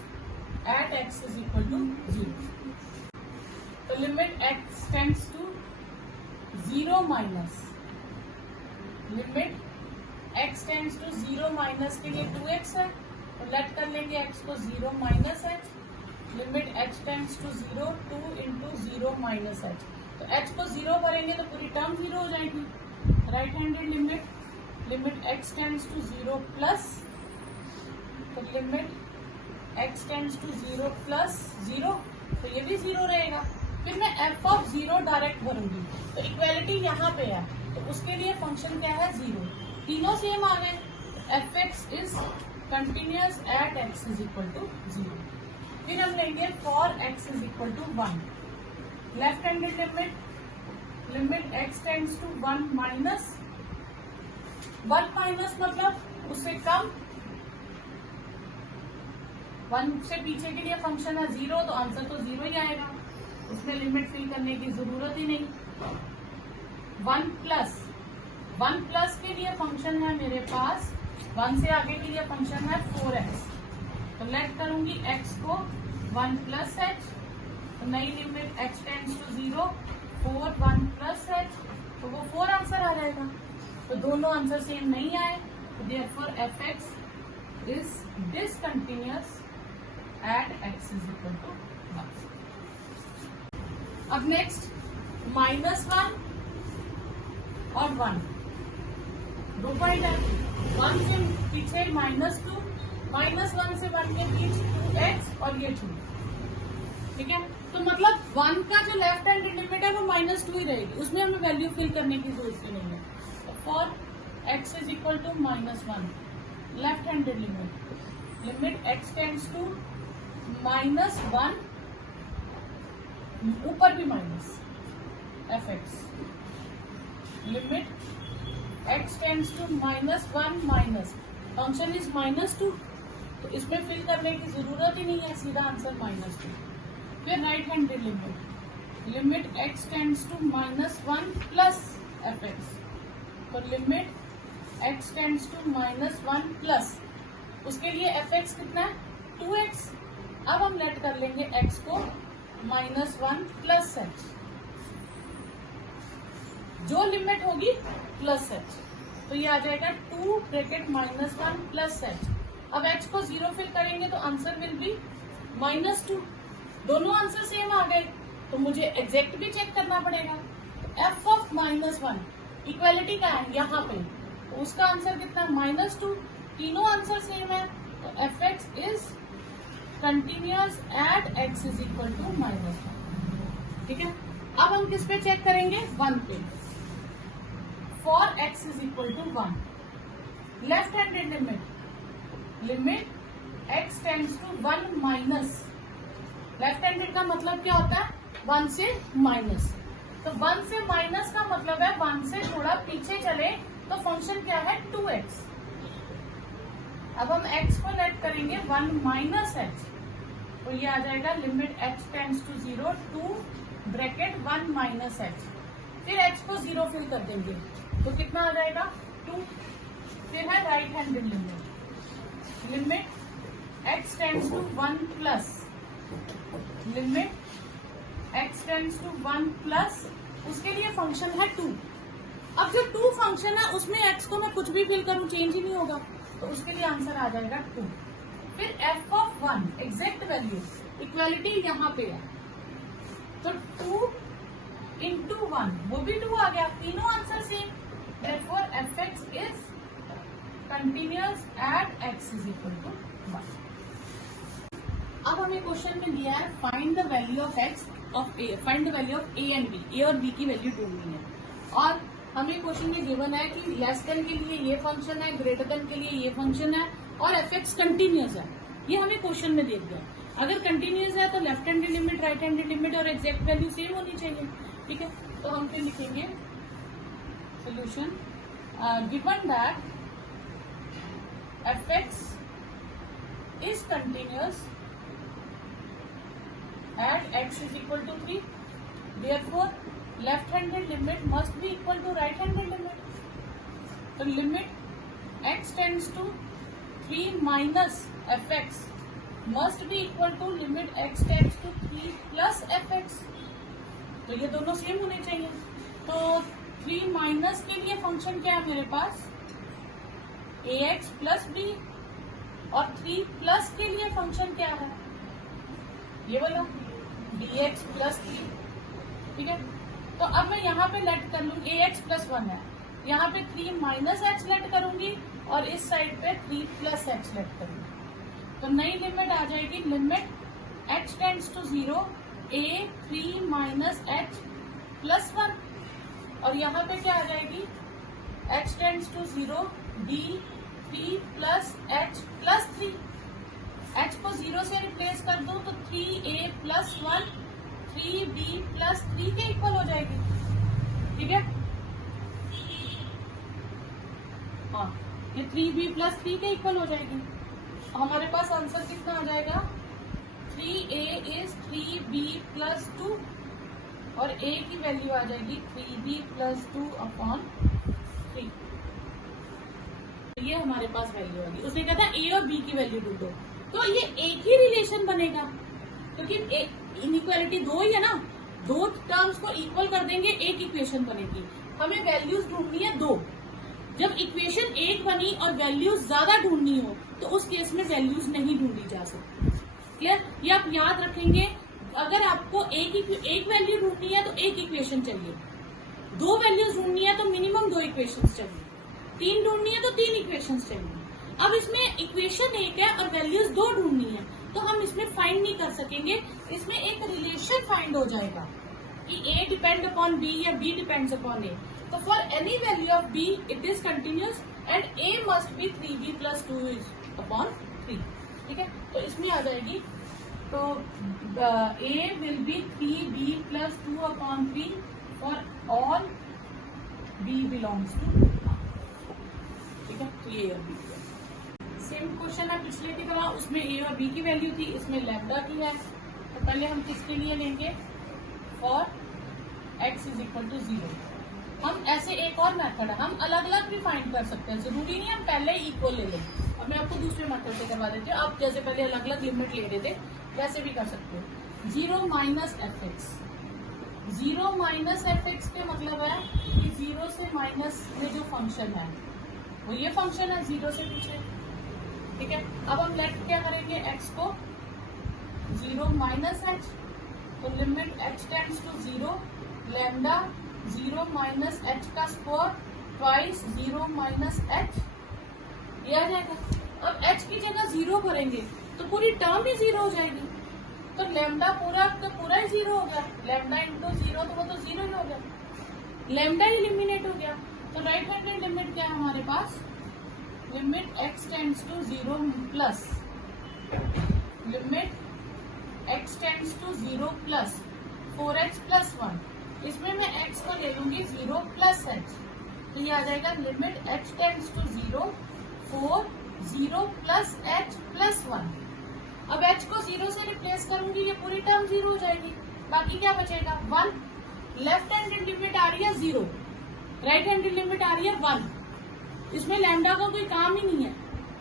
at x is equal to 0. तो limit x tends to 0 minus, limit x tends to 0 minus के लिए 2x है, तो लेट कर लेंगे x को 0 minus h, limit h tends to 0 2 into 0 minus h। तो h को 0 करेंगे तो पूरी टर्म 0 हो जाएगी। Right handed limit x tends to 0 plus, तो limit x tends to 0 plus 0, तो ये भी 0 रहेगा। फिर मैं f ऑफ 0 डायरेक्ट भरूंगी, तो इक्वेलिटी यहाँ पे है, तो उसके लिए फंक्शन क्या है 0, तीनों सेम आ गए। fx is continuous at x is equal to 0। फिर हम लेंगे for x is equal to 1, left handed limit x tends to 1 minus, 1 minus मतलब उससे कम, 1 से पीछे के लिए फंक्शन है 0, तो आंसर तो 0 ही आएगा, उसमें लिमिट फिल करने की जरूरत ही नहीं। 1 प्लस के लिए फंक्शन है मेरे पास, 1 से आगे के लिए फंक्शन है 4x, तो लेट करूंगी x को 1 प्लस h, तो नई limit h tends to 0 4 1 plus h, तो वो 4 आंसर आ जाएगा। तो दोनों आंसर सेम नहीं आए, तो therefore F x is discontinuous at x is equal to 1। अब नेक्स्ट -1 और 1 दो पॉइंट है, 1 से पीछे -2, -1 से 1 के बीच 2x और ये 2, ठीक है। तो मतलब 1 का जो लेफ्ट हैंड लिमिट है वो -2 ही रहेगी, उसमें हमें वैल्यू फिल करने की जरूरत नहीं है। तो for x is equal to -1 left hand limit x tends to -1, ऊपर भी minus, F x limit x tends to -1 minus function is -2, तो इसमें फिल करने की जरूरत ही नहीं है, सीधा आंसर -2। फिर right hand limit x tends to -1 plus F X, तो limit x tends to -1 plus, उसके लिए एफ एक्स कितना है 2x। अब हम लेट कर लेंगे x को -1 प्लस एच, जो लिमिट होगी प्लस एच, तो ये आ जाएगा 2 ब्रैकेट -1 प्लस एच। अब h को 0 फिल करेंगे तो आंसर विल बी -2। दोनों आंसर सेम आ गए, तो मुझे एग्जैक्ट भी चेक करना पड़ेगा। f ऑफ -1 इक्वालिटी का है यहाँ पे, तो उसका आंसर कितना -2, तीनों आंसर सेम है, तो F x is continuous at x is equal to -1, ठीक है। अब हम किस पे चेक करेंगे, 1 पे। For x is equal to 1 left handed limit x tends to 1 minus, left handed का मतलब क्या होता है 1 से माइनस, तो 1 से माइनस का मतलब है 1 से थोड़ा पीछे चले तो फंक्शन क्या है 2x। अब हम x को लेट करेंगे 1 माइनस एच, तो ये आ जाएगा limit h tends to 0 2 bracket 1 minus h, फिर h को 0 फिल कर देंगे, तो कितना आ जाएगा 2। फिर है right handed limit x tends to 1 plus, limit x tends to 1 plus, उसके लिए फंक्शन है 2। अब जो 2 फंक्शन है उसमें x को मैं कुछ भी फिल करूं चेंज ही नहीं होगा, तो उसके लिए आंसर आ जाएगा 2। फिर f of 1 exact value, equality यहाँ पे है, तो 2 इंटू 1 वो भी 2 आ गया, तीनों answer same, therefore F x is continuous at x is equal to 1। अब हमें क्वेश्चन में दिया है find the value of x of a, find the value of a and b, a और b की वैल्यू ढूंढनी है, और हमें क्वेश्चन में गिवन है कि लेस देन के लिए ये फंक्शन है, ग्रेटर देन के लिए ये फंक्शन है, और एफ एक्स कंटिन्यूअस है, ये हमें क्वेश्चन में दे दिया। अगर कंटिन्यूअस है तो left handed limit, right handed limit और एग्जैक्ट वैल्यू सेम होनी चाहिए, ठीक है। तो हम फिर लिखेंगे solution, given that F x is continuous at x is equal to 3, therefore left handed limit must be equal to right handed limit, तो limit x tends to 3 minus F X must be equal to limit x tends to 3 plus F X, तो ये दोनों same होने चाहिए। तो 3 minus के लिए function क्या है मेरे पास ax प्लस b, और 3 प्लस के लिए फंक्शन क्या है ये वाला dx प्लस 3, ठीक है। तो अब मैं यहाँ पे लेट कर लूँ ax प्लस 1 है, यहाँ पे 3 माइनस एच लेट करूंगी और इस साइड पे 3 प्लस एच लेट करूंगी, तो नई लिमिट आ जाएगी limit h tends to 0 a 3 minus H plus 1, और यहाँ पे क्या आ जाएगी h tends to 0 b 3 plus h plus 3, h को 0 से रिप्लेस कर दो तो 3a प्लस 1 3b प्लस 3 के इक्वल हो जाएगी, ठीक है। हाँ, ये 3b प्लस 3 के इक्वल हो जाएगी, हमारे पास आंसर कितना आ जाएगा 3a इज 3b प्लस 2, और a की वैल्यू आ जाएगी 3b प्लस 2 अपॉन 3, ये हमारे पास वैल्यू होगी। उसने कहा था a और b की वैल्यू ढूंढो, तो ये एक ही रिलेशन बनेगा क्योंकि इनइक्वालिटी 2 ही है ना, दो टर्म्स को इक्वल कर देंगे, एक इक्वेशन बनेगी। हमें वैल्यूज ढूंढनी है 2। जब इक्वेशन 1 बनी और वैल्यूज ज्यादा ढूंढनी हो तो उस केस में वैल्यूज नहीं ढूंढी जा सकती। क्लियर? ये आप याद रखेंगे। अगर आपको एक वैल्यू ढूंढनी है तो एक इक्वेशन चाहिए, 2 वैल्यूज ढूंढनी है तो मिनिमम 2 इक्वेशंस चाहिए, 3 ढूंढनी है तो 3 इक्वेशंस चाहिए। अब इसमें इक्वेशन 1 है और वैल्यूज 2 ढूंढनी है तो हम इसमें फाइंड नहीं कर सकेंगे। इसमें एक रिलेशन फाइंड हो जाएगा कि A डिपेंड अपॉन B या B डिपेंड्स अपॉन A। तो for any value of B it is continuous and A must be 3B + 2 is upon 3। ठीक है, तो इसमें आ जाएगी तो A will be 3B + 2 upon 3 for all B belongs to. ठीक है, तो ये और B सेम क्वेश्चन है पिछले की तरह, उसमें A और B की वैल्यू थी, इसमें लैम्डा की है। तो पहले हम किसके लिए लेंगे? For x = 0। हम ऐसे एक और मेथड है, हम अलग अलग भी फाइंड कर सकते हैं, जरूरी नहीं हम पहले ही इक्वल ले लें। अब मैं आपको दूसरे मेथड से करवा देती हूँ। आप जैसे पहले अलग अलग लिमिट ले रहे थे वैसे भी कर सकते हो। 0 - fx, 0 - fx के मतलब है कि 0 से माइनस में जो फंक्शन है वो ये फंक्शन है 0 से पीछे। ठीक है, अब हम लेट क्या करेंगे? x को 0 - h, तो limit h tends to 0, lambda 0 - h का स्क्वायर ट्वाइस 0 - h, ये आ जाएगा। अब h की जगह 0 भरेंगे तो पूरी टर्म ही 0 हो जाएगी। तो लैम्डा पूरा का पूरा ही 0 हो गया, लैम्डा × 0 तो वो तो 0 ही हो गया, लैम्डा एलिमिनेट हो गया। तो राइट हैंडेड लिमिट क्या है हमारे पास? Limit x tends to 0 plus limit x tends to 0 plus 4x + 1। इसमें मैं x को ले लूंगी 0 + h, तो ये आ जाएगा limit h tends to 0 4 0 + h + 1। अब h को 0 से रिप्लेस करूंगी, ये पूरी टर्म 0 हो जाएगी, बाकी क्या बचेगा? 1। लेफ्ट हैंडेड लिमिट आ रही है 0, राइट हैंडेड लिमिट आ रही है 1। इसमें लैम्डा का कोई काम ही नहीं है,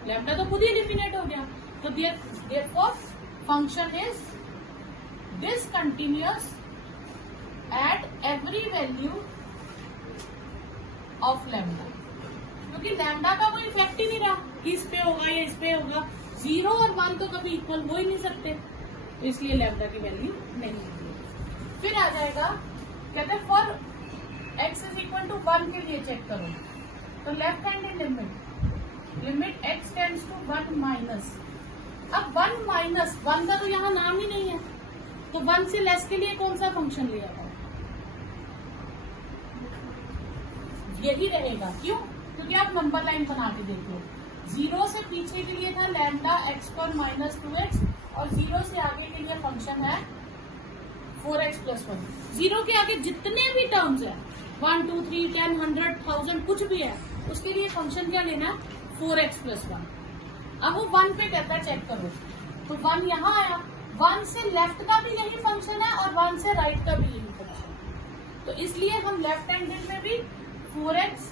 लैम्डा तो खुद ही एलिमिनेट हो गया। तो therefore function is discontinuous at every value of lambda, क्योंकि लैम्डा का कोई इफेक्ट ही नहीं रहा कि इस पे होगा या इस पे होगा। 0 और 1 तो कभी इक्वल हो ही नहीं सकते, तो इसलिए लैम्डा की वैल्यू नहीं होगी। फिर आ जाएगा, कहते हैं फॉर x = 1 के लिए चेक करो, तो left handed limit x tends to 1 minus. अब 1 माइनस 1 का तो यहाँ नाम ही नहीं है, तो 1 से लेस के लिए कौन सा फंक्शन लिया था? यही रहेगा। क्यों? क्योंकि आप नंबर लाइन बना के देखो, 0 से पीछे के लिए था लैम्डा x पर -2x और 0 से आगे के लिए फंक्शन है 4x + 1। 0 के आगे जितने भी टर्म्स है 1 2 3 10 100 1000 कुछ भी है, उसके लिए फंक्शन क्या लेना है? 4x + 1। अब वो 1 पे कहता है चेक करो, तो 1 यहाँ आया, 1 से लेफ्ट का भी यही फंक्शन है और 1 से राइट का भी यही फंक्शन है, तो इसलिए हम लेफ्ट हैंडेड में भी 4x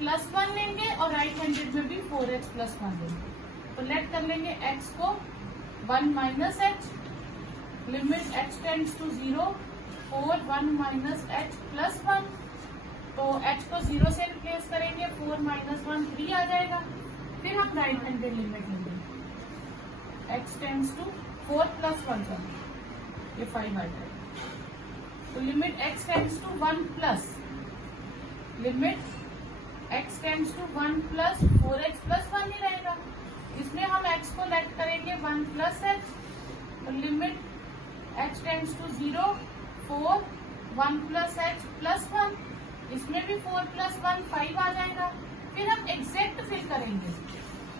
+ 1 लेंगे और राइट हैंडेड में भी 4x + 1 लेंगे। तो लेट कर लेंगे x को 1 - h, limit h tends to 0 4 1 - h + 1, तो h को 0 से रिप्लेस करेंगे, 4 - 1 3 आ जाएगा। फिर हम राइट हैंडेड लिमिट लेंगे, x टेंड्स टू 4 + 1 ये 5 आ जाएगा। तो limit x tends to 1 plus limit x tends to 1 plus 4x + 1 ही रहेगा। इसमें हम x को लेट करेंगे 1 + h, तो limit h tends to 0 4 1 + h + 1, इसमें भी 4 + 1 5 आ जाएगा। फिर हम एग्जैक्ट फिल करेंगे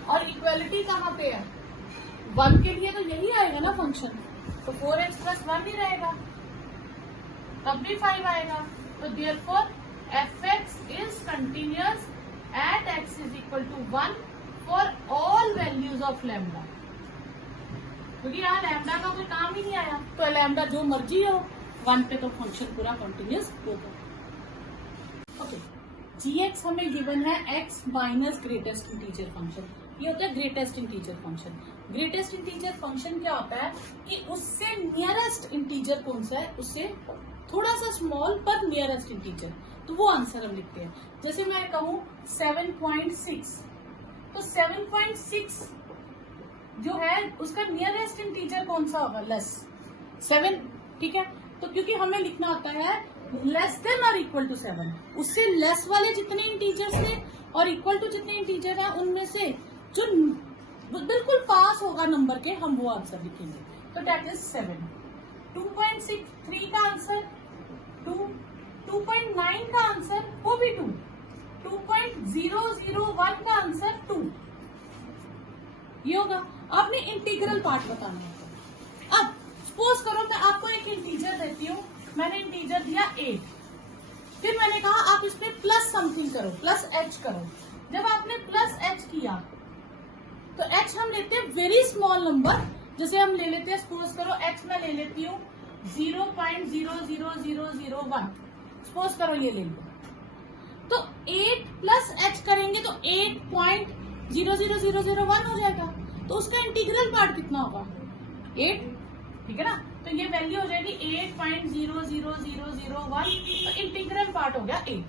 और इक्वलिटी कहाँ पे है? 1 के लिए तो यही आएगा ना फंक्शन, तो 4x + 1 ही रहेगा, तब भी 5 आएगा। तो therefore fx is continuous at x = 1 for all values of lambda, क्योंकि यहाँ लैम्डा का कोई काम ही नहीं आया, तो लैम्डा जो मर्जी हो 1 पे तो फंक्शन पूरा कंटिन्यूअस होगा। ओके, gx हमें गिवन है x - ग्रेटेस्ट इंटीजर फंक्शन। ये होता है greatest integer function. Greatest integer function क्या होता है कि उससे नियरेस्ट इंटीजर कौन सा है, उससे थोड़ा सा स्मॉल पर नियरेस्ट इंटीजर, तो वो आंसर हम लिखते हैं। जैसे मैं कहूं 7.6, तो 7.6 जो है उसका नियरेस्ट इंटीजर कौन सा होगा, लेस 7, ठीक है। तो क्योंकि हमें लिखना होता है लेस देन और इक्वल टू 7, उससे लेस वाले जितने इंटीजर्स थे और इक्वल टू जितने इंटीजर है उनमें से जो बिल्कुल पास होगा नंबर के, हम वो आंसर लिखेंगे। तो डेट इज 7। 2.63 का आंसर 2, 2.9 का आंसर वो भी 2, 2.001 का आंसर 2, ये होगा। आपने इंटीग्रल पार्ट बताना है। अब सपोज करो मैं आपको एक इंटीजर देती हूँ, मैंने इंटीजर दिया 8, फिर मैंने कहा आप इस पे प्लस समथिंग करो, प्लस h करो। जब आपने प्लस h किया तो h हम लेते हैं वेरी स्मॉल नंबर, जैसे हम ले लेते हैं सपोज करो h मैं ले लेती हूँ 0.00001, सपोज करो ये ले लो। तो 8 प्लस h करेंगे तो 8.00001 हो जाएगा। तो उसका इंटीग्रल पार्ट कितना होगा, 8, ठीक है ना। तो ये वैल्यू हो जाएगी 8.00001, तो इंटीग्रल पार्ट हो गया 8।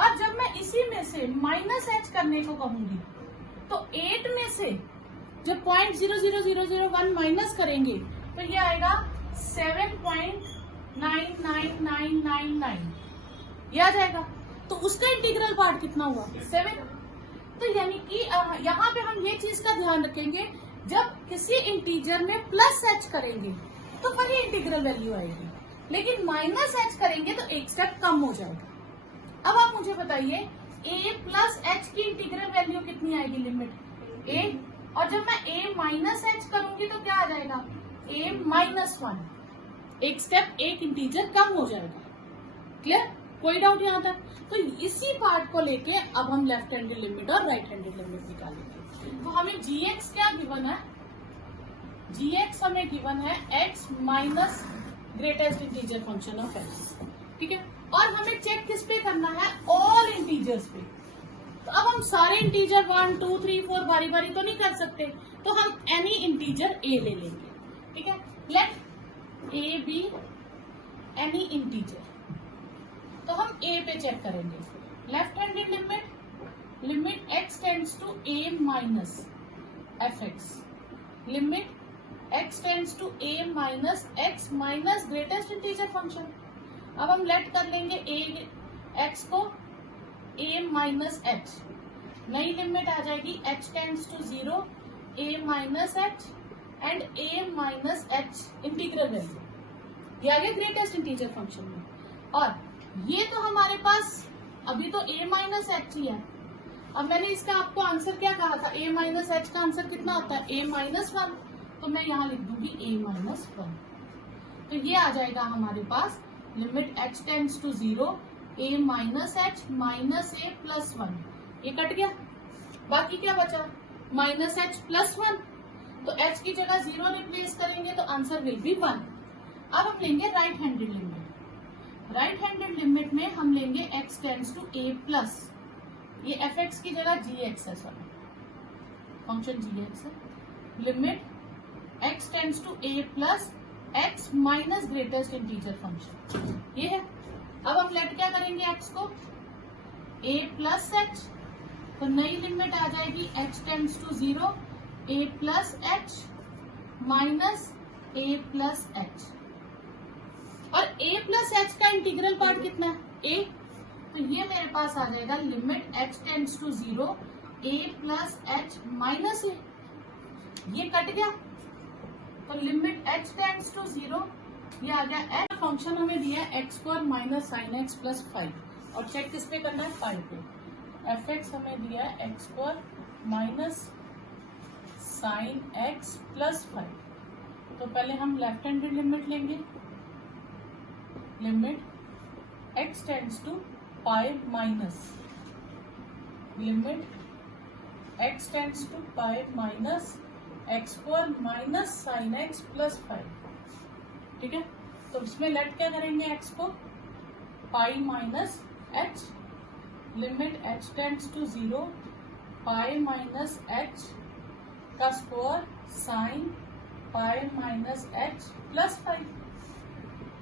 और जब मैं इसी में से माइनस h करने को कहूंगी तो 8 में से जब 0.00001 माइनस करेंगे तो ये आएगा 7.99999, ये आ जाएगा। तो उसका इंटीग्रल पार्ट कितना हुआ, 7। तो यानी कि यहाँ पे हम ये चीज का ध्यान रखेंगे, जब किसी इंटीजर में प्लस h करेंगे तो वही इंटीग्रल वैल्यू आएगी, लेकिन माइनस h करेंगे तो एक स्टेप कम हो जाएगा। अब आप मुझे बताइए a प्लस h की इंटीग्रल वैल्यू कितनी आएगी, लिमिट a, और जब मैं a माइनस h करूंगी तो क्या आ जाएगा, a माइनस 1, एक स्टेप एक इंटीजर कम हो जाएगा। क्लियर, कोई डाउट यहाँ तक। तो इसी पार्ट को लेके अब हम लेफ्ट हैंडेड लिमिट और राइट हैंडेड लिमिट निकालेंगे। तो हमें gx क्या गिवन है, gx हमें गिवन है x minus greatest integer function of x, ठीक है। और हमें चेक किस पे करना है, ऑल इंटीजर्स पे। तो अब हम सारे इंटीजर 1 2 3 4 बारी बारी तो नहीं कर सकते, तो हम एनी इंटीजर a ले लेंगे, ठीक है। Let a be any integer, तो हम a पे चेक करेंगे। Left handed limit, limit x tends to a minus fx, limit x tends to a minus x minus greatest integer function. अब हम लेट कर लेंगे x को a माइनस h, नई लिमिट आ जाएगी h tends to 0 a minus h and a minus h integral value, ये आ गया ग्रेटेस्ट इंटीजर फंक्शन में। और ये तो हमारे पास अभी तो a माइनस h ही है। अब मैंने इसका आपको आंसर क्या कहा था, a माइनस h का आंसर कितना होता है, a माइनस 1, तो मैं यहाँ लिख दूंगी a माइनस 1। तो ये आ जाएगा हमारे पास limit h tends to 0 a minus h minus a plus 1, ये कट गया, बाकी क्या बचा माइनस h प्लस 1। तो h की जगह 0 रिप्लेस करेंगे तो आंसर विल बी 1। अब हम लेंगे right handed limit. Right handed limit में हम लेंगे x tends to a plus, ये fx की जगह gx है, सॉरी फंक्शन gx है। Limit x tends to a plus x minus greatest integer function, ये है। अब हम लेट क्या करेंगे x को, a प्लस h, तो नई लिमिट आ जाएगी h tends to 0 a plus h minus a plus h। और a प्लस h का इंटीग्रल पार्ट कितना है, a, तो ये मेरे पास आ जाएगा limit h tends to 0 a plus h minus a, ये कट गया, तो लिमिट h टेंड्स टू 0, ये आ गया h। फंक्शन हमें दिया है x square minus sine x plus 5, और चेक किस पे करना है, 5 पे। fx हमें दिया है x square minus sine x plus 5, तो पहले हम लेफ्ट हैंडेड लिमिट लेंगे। Limit x tends to pi minus, limit x tends to pi minus x square minus sine x plus 5, ठीक है। तो इसमें लेट क्या करेंगे x को, pi minus h, limit h tends to 0 pi minus H का square sine pi minus H plus 5।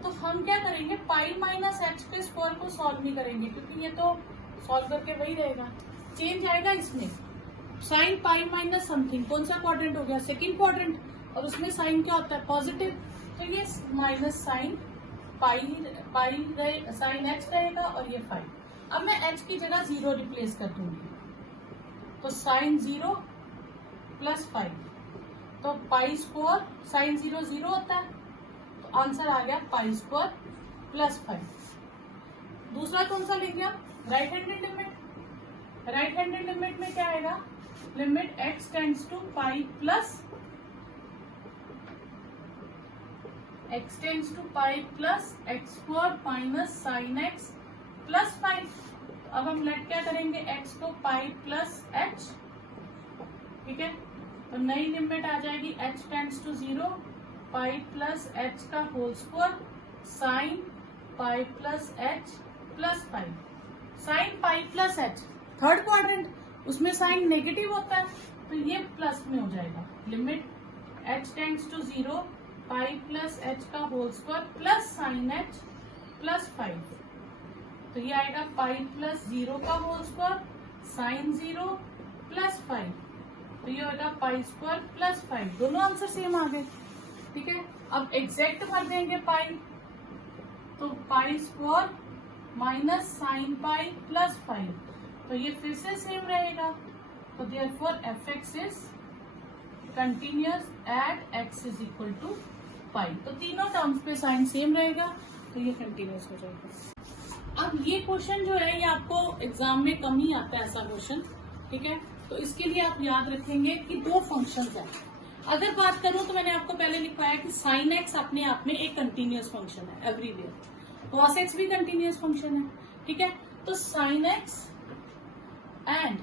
तो हम क्या करेंगे, पाई माइनस एच के स्क्वायर को सॉल्व नहीं करेंगे क्योंकि ये तो सॉल्व करके वही रहेगा, चेंज आएगा इसमें। साइन पाई माइनस समथिंग कौन सा क्वाड्रेंट हो गया, सेकंड क्वाड्रेंट, और उसमें साइन क्या होता है, पॉजिटिव। तो ये minus sine pi sine h रहेगा और ये 5। अब मैं एच की जगह 0 रिप्लेस कर दूंगी, तो साइन 0 प्लस 5, तो पाई स्क्वायर साइन 0 0 होता है, तो आंसर आ गया पाई स्क्वायर प्लस 5। दूसरा कौन सा लेंगे आप, right handed limit. Right handed limit में क्या आएगा, limit x tends to pi plus x square minus sine x plus 5। अब हम लेट क्या करेंगे, x को पाई प्लस h, ठीक है। तो नई लिमिट आ जाएगी h tends to 0 pi plus h का whole square sine pi plus h plus 5। Sine pi plus h third quadrant, उसमें साइन नेगेटिव होता है, तो ये प्लस में हो जाएगा। Limit h tends to 0 pi plus h का whole square plus sine h plus 5। तो ये आएगा पाई प्लस 0 का होल स्क्वायर साइन 0 प्लस 5। तो ये होगा पाई स्क्वायर प्लस 5। दोनों आंसर सेम आ गए, ठीक है। अब एग्जैक्ट भर देंगे पाई, तो pi square minus sine pi plus 5, तो ये फिर से सेम रहेगा। तो therefore F x is continuous at x is equal to pi. तो तीनों टर्म्स पे साइन सेम रहेगा, तो ये कंटिन्यूअस हो जाएगा। अब ये क्वेश्चन जो है ये आपको एग्जाम में कम ही आता है ऐसा क्वेश्चन, ठीक है। तो इसके लिए आप याद रखेंगे कि दो फंक्शंस हैं। अगर बात करूं तो मैंने आपको पहले लिखवाया कि साइन एक्स अपने आप में एक कंटिन्यूअस फंक्शन है एवरीवेयर, कॉस एक्स भी कंटिन्यूअस फंक्शन है, ठीक है। तो sine x and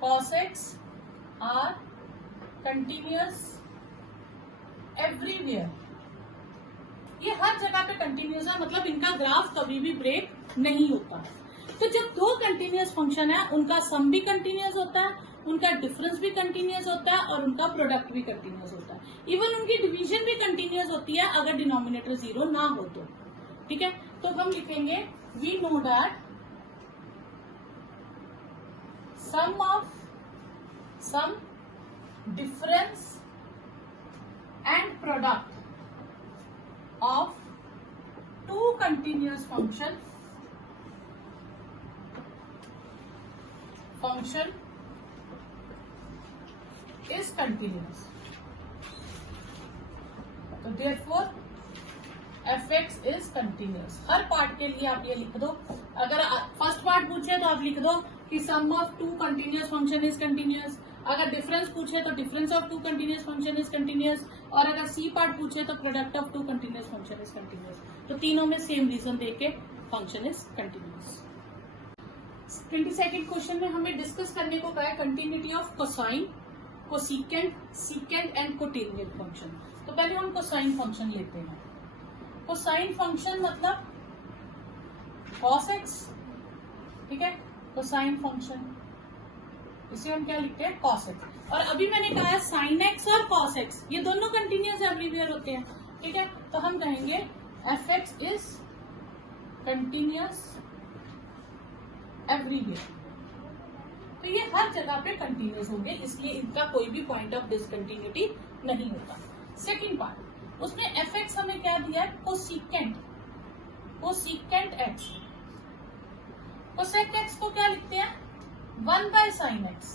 cos x are continuous everywhere, ये हर जगह पे कंटिन्यूअस है, मतलब इनका ग्राफ कभी भी ब्रेक नहीं होता। तो जब दो कंटिन्यूअस फंक्शन है उनका सम भी कंटिन्यूअस होता है, उनका डिफरेंस भी कंटिन्यूअस होता है और उनका प्रोडक्ट भी कंटिन्यूअस होता है। इवन उनकी डिवीजन भी कंटिन्यूअस होती है अगर डिनोमिनेटर 0 ना हो तो, ठीक है। तो हम लिखेंगे we know that sum difference and product of two continuous function is continuous. तो therefore fx is continuous। Her part के लिए आप ये लिख दो। अगर फर्स्ट पार्ट पूछे तो आप लिख दो कि sum of two continuous function is continuous. अगर डिफरेंस पूछे तो difference of two continuous function is continuous, और अगर सी पार्ट पूछे तो product of two continuous function is continuous. तो तीनों में सेम रीजन देके function is continuous. 22nd question में हमें डिस्कस करने को कहा है continuity of cosine, cosecant, secant and cotangent function. तो पहले हम कोसाइन फंक्शन लेते हैं। कोसाइन फंक्शन मतलब कॉस एक्स, ठीक है। कोसाइन फंक्शन इसे हम क्या लिखते हैं, कॉस एक्स। और अभी मैंने कहा है साइन एक्स और कॉस एक्स ये दोनों कंटिन्यूअस एवरीवेयर होते हैं, ठीक है। तो हम कहेंगे f x is continuous everywhere. तो ये हर जगह पे कंटिन्यूअस होंगे, इसलिए इनका कोई भी पॉइंट ऑफ डिसकंटिन्यूटी नहीं होता। सेकेंड पार्ट, उसमें एफ एक्स हमें क्या दिया है, cosecant, cosecant x. Cosec x को क्या लिखते हैं, 1/sin x।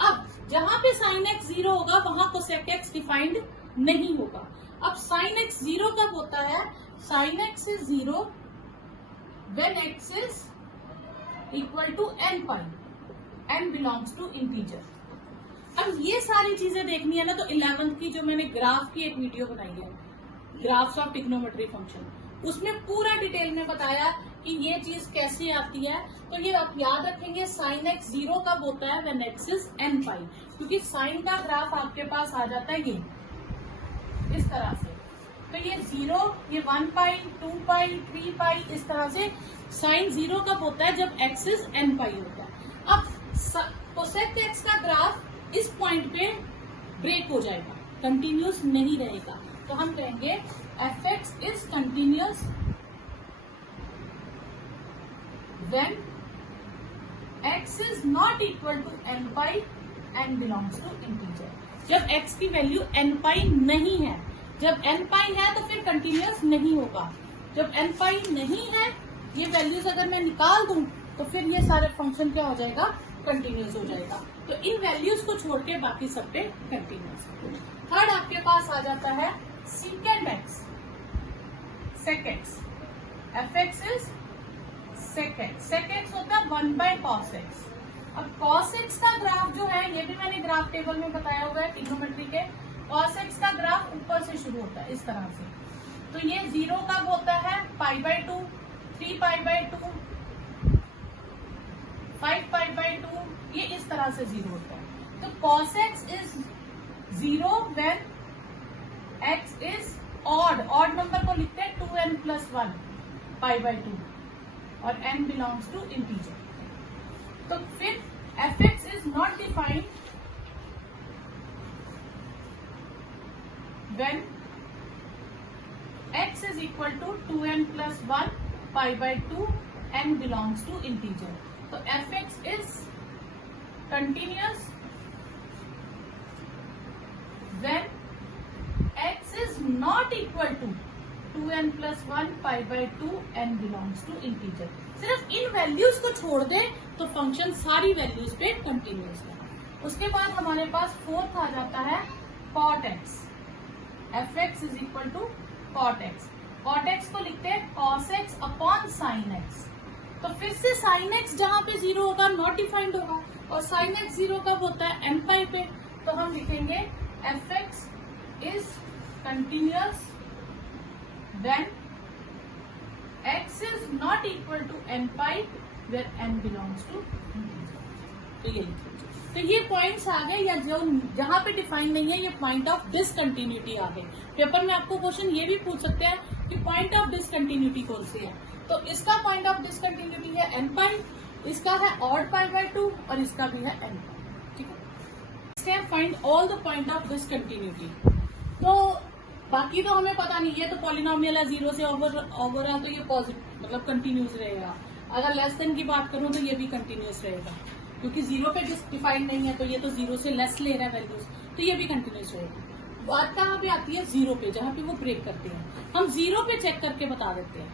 अब जहां पे sin x 0 होगा वहां कोसेक x डिफाइंड नहीं होगा। अब sin x 0 कब होता है, sin x is 0 when x is equal to n pi, n belongs to integer। अब ये सारी चीजें देखनी है ना, तो 11th की जो मैंने ग्राफ की एक वीडियो बनाई है, ग्राफ्स ऑफ ट्रिग्नोमेट्री फंक्शन, उसमें पूरा डिटेल में बताया कि ये चीज कैसे आती है। तो ये आप याद रखेंगे साइन एक्स 0 कब होता है, व्हेन एक्स इज n पाई, क्योंकि साइन का ग्राफ आपके पास आ जाता है ये इस तरह से। तो ये 0, ये 1 पाई, 2 पाई, 3 पाई, इस तरह से साइन 0 कब होता है, जब एक्स इज n पाई होता है। अब कोसेक एक्स का ग्राफ इस पॉइंट पे ब्रेक हो जाएगा, कंटिन्यूस नहीं रहेगा, तो हम कहेंगे f x is continuous when x is not equal to n pi and belongs to integer। जब x की वैल्यू n pi नहीं है, जब n pi है तो फिर कंटिन्यूस नहीं होगा। जब n pi नहीं है, ये वैल्यूज अगर मैं निकाल दूं तो फिर ये सारे फंक्शन क्या हो जाएगा, कंटिन्यूस हो जाएगा। तो इन वैल्यूज को छोड़ के बाकी सब पे कंटिन्यूस। थर्ड आपके पास आ जाता है secant x, sec x, f x is sec x होता है 1 by cos x। अब cos x का ग्राफ जो है, ये भी मैंने ग्राफ टेबल में बताया हुआ है ट्रिग्नोमेट्री के। cos x का ग्राफ ऊपर से शुरू होता है इस तरह से, तो ये 0 कब होता है, पाई by 2, 3 pi by 2, 5 pi by 2, ये इस तरह से 0 होता है। तो cos x is 0 when x is odd number को लिखते हैं 2n+1 पाई बाय 2 और n बिलोंग्स टू इंटीजर। तो फिर F x is not defined when x is equal to 2n+1 pi by 2 n belongs to integer. तो F x is continuous when x is not equal to 2n+1 pi by 2 n belongs to integer. सिर्फ इन values को छोड़ दे तो function सारी values पे continuous है। उसके बाद हमारे पास फोर्थ आ जाता है cot x, f x is equal to cot x। cot x को लिखते हैं cos x upon sin x। तो फिर से sin x जहां पे 0 होगा नॉट डिफाइंड होगा, और sin x 0 कब होता है, n पाई पे। तो हम लिखेंगे F x is continuous when x is not equal to n pi where n belongs to integer। तो ये लिखिए। तो ये पॉइंट्स आ गए, या जो जहां पे डिफाइन नहीं है ये पॉइंट ऑफ डिसकंटिन्यूटी आ गए। पेपर में आपको क्वेश्चन ये भी पूछ सकते हैं कि पॉइंट ऑफ डिसकंटिन्यूटी कौन सी है। तो इसका पॉइंट ऑफ डिसकंटिन्यूटी है n पाई, इसका है ऑड पाई बाय 2 और इसका भी है n पाई। ठीक है, इसके find all the point of discontinuity. तो बाकी तो हमें पता नहीं है, तो पॉलिनोमियल है 0 से ओवर है तो ये पॉजिटिव मतलब कंटिन्यूस रहेगा। अगर लेस देन की बात करूं तो ये भी कंटिन्यूस रहेगा, क्योंकि 0 पे डिफाइन नहीं है, तो ये तो 0 से लेस ले रहा है वैल्यूज, तो ये भी कंटिन्यूस रहेगा। बात कहाँ पे आती है, 0 पे, जहाँ पे वो ब्रेक करते हैं। हम 0 पे चेक करके बता देते हैं।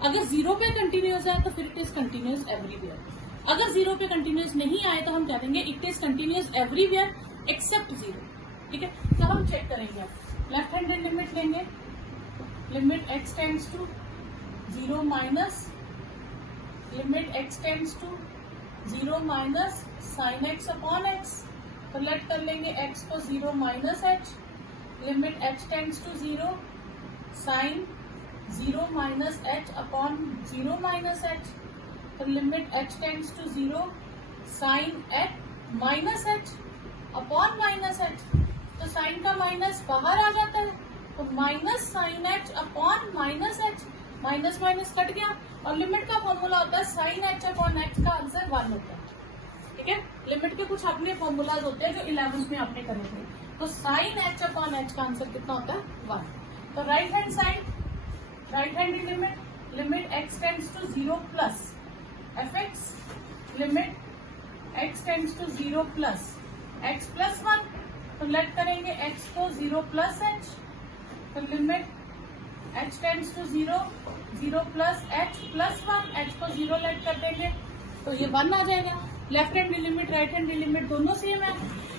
अगर 0 पे कंटिन्यूस है तो फिर इट इज कंटिन्यूस एवरीवेयर। अगर 0 पे कंटिन्यूस नहीं आए तो हम कह देंगे it is continuous everywhere except 0। ठीक है, तो हम चेक करेंगे। लेफ्ट हैंडेड लिमिट लेंगे, limit x tends to 0 minus limit x tends to 0 minus sine x upon x। तो लेट कर लेंगे x को 0 minus h, limit h tends to 0 sine 0 minus h upon 0 minus h। तो limit h tends to 0 sine h minus h upon minus h। तो sine का minus बाहर आ जाता है, तो minus sine h upon minus h, minus minus cut गया, और लिमिट का फॉर्मूला होता है साइन एच अपॉन एच का आंसर 1 होता है। ठीक है, लिमिट के कुछ अपने फॉर्मूलाज होते हैं जो 11th में आपने करे थे। तो साइन एच अपॉन एच का आंसर कितना होता है, 1। तो right hand side, right hand limit, limit x tends to 0 plus F x, limit x tends to 0 plus x plus 1। तो लेट करेंगे x को 0 प्लस h, तो limit h tends to 0 0 plus h plus 1, h को 0 late कर देंगे तो ये 1 आ जाएगा। Left hand limit right hand limit दोनों सेम है।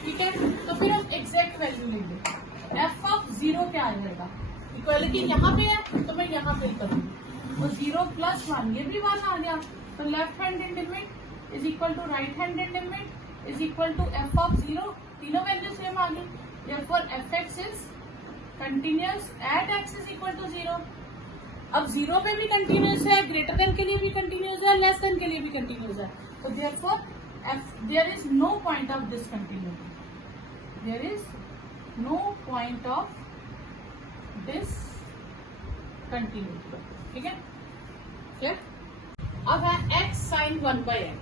ठीक है, तो फिर हम एग्जैक्ट वैल्यू लेंगे। f ऑफ 0 क्या आ जाएगा, इक्वालिटी यहाँ पे है तो मैं यहाँ फिल करूंगी, तो 0 प्लस 1 ये भी 1 आ गया। तो left hand limit is equal to right hand limit is equal to f of 0, तीनों वैल्यू सेम आ गई। Therefore f x is continuous at x is equal to 0। अब 0 पे भी कंटिन्यूस है, ग्रेटर देन के लिए भी कंटिन्यूस है, लेस देन के लिए भी कंटिन्यूस है। तो therefore there is no point of discontinuity, there is no point of discontinuity। ठीक है, फिर अब है x sin 1 by x।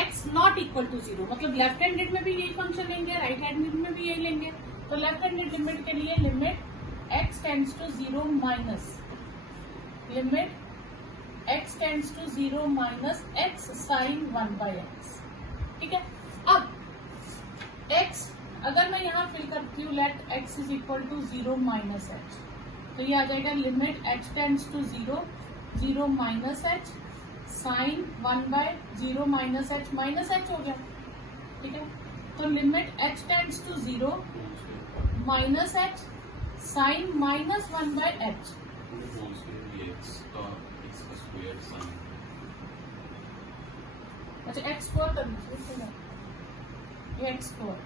X not equal to 0, मतलब लेफ्ट हैंडेड में भी यही फंक्शन लेंगे, राइट हैंडेड में भी यही लेंगे। तो लेफ्ट हैंडेड लिमिट के लिए limit x tends to 0 minus limit x tends to 0 minus x sine 1/x। ठीक है, अब x अगर मैं यहाँ फिल करती हूँ let x is equal to 0 minus h, तो ये आ जाएगा limit h tends to 0 minus h sine 1/0 minus h हो गया। ठीक है, तो limit h tends to 0 minus h sine minus 1/h। अच्छा, एक्स स्क्वायर कर लीजिए, ये एक्स स्क्वायर,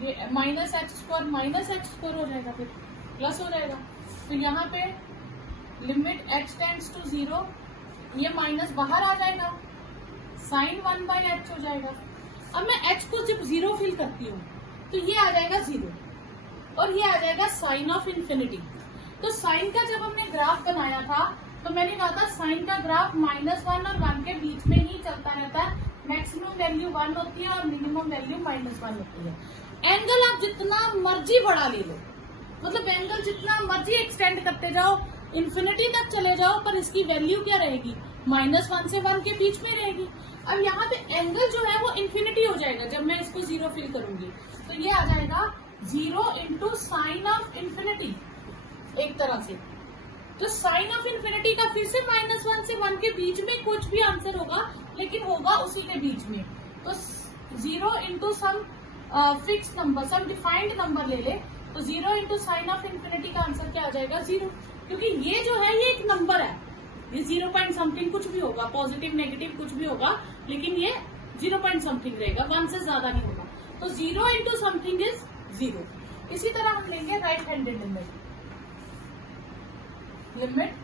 ये माइनस एक्स स्क्वायर हो जाएगा, फिर प्लस हो जाएगा। तो यहाँ पे लिमिट एक्स टेंड्स टू 0, ये माइनस बाहर आ जाएगा, साइन 1/h हो जाएगा। अब मैं h को जब 0 फिल करती हूँ तो ये आ जाएगा 0 और ये आ जाएगा साइन ऑफ इन्फिनिटी। तो साइन का जब हमने ग्राफ बनाया था तो मैंने कहा था साइन का ग्राफ -1 और 1 के बीच में ही चलता रहता है, मैक्सिमम वैल्यू 1 होती है और मिनिमम वैल्यू -1 होती है। एंगल आप जितना मर्जी बड़ा ले लो, मतलब एंगल जितना मर्जी एक्सटेंड करते जाओ, इन्फिनिटी तक चले जाओ, पर इसकी वैल्यू क्या रहेगी, -1 से 1 के बीच में रहेगी। अब यहाँ पे एंगल जो है वो इन्फिनिटी हो जाएगा जब मैं इसको 0 फिल करूंगी, तो ये आ जाएगा 0 इंटू साइन ऑफ इन्फिनिटी एक तरह से। तो साइन ऑफ इन्फिनिटी का फिर से -1 से 1 के बीच में कुछ भी आंसर होगा, लेकिन होगा उसी के बीच में। तो 0 इंटू सम फिक्स नंबर, सम डिफाइंड नंबर ले ले, तो 0 इंटू साइन ऑफ इन्फिनिटी का आंसर क्या आ जाएगा, 0। क्योंकि ये जो है ये एक नंबर है, ये 0 पॉइंट समथिंग कुछ भी होगा, पॉजिटिव नेगेटिव कुछ भी होगा, लेकिन ये 0 पॉइंट समथिंग रहेगा, 1 से ज्यादा नहीं होगा। तो 0 इंटू समथिंग इज 0। इसी तरह हम लेंगे right handed limit, limit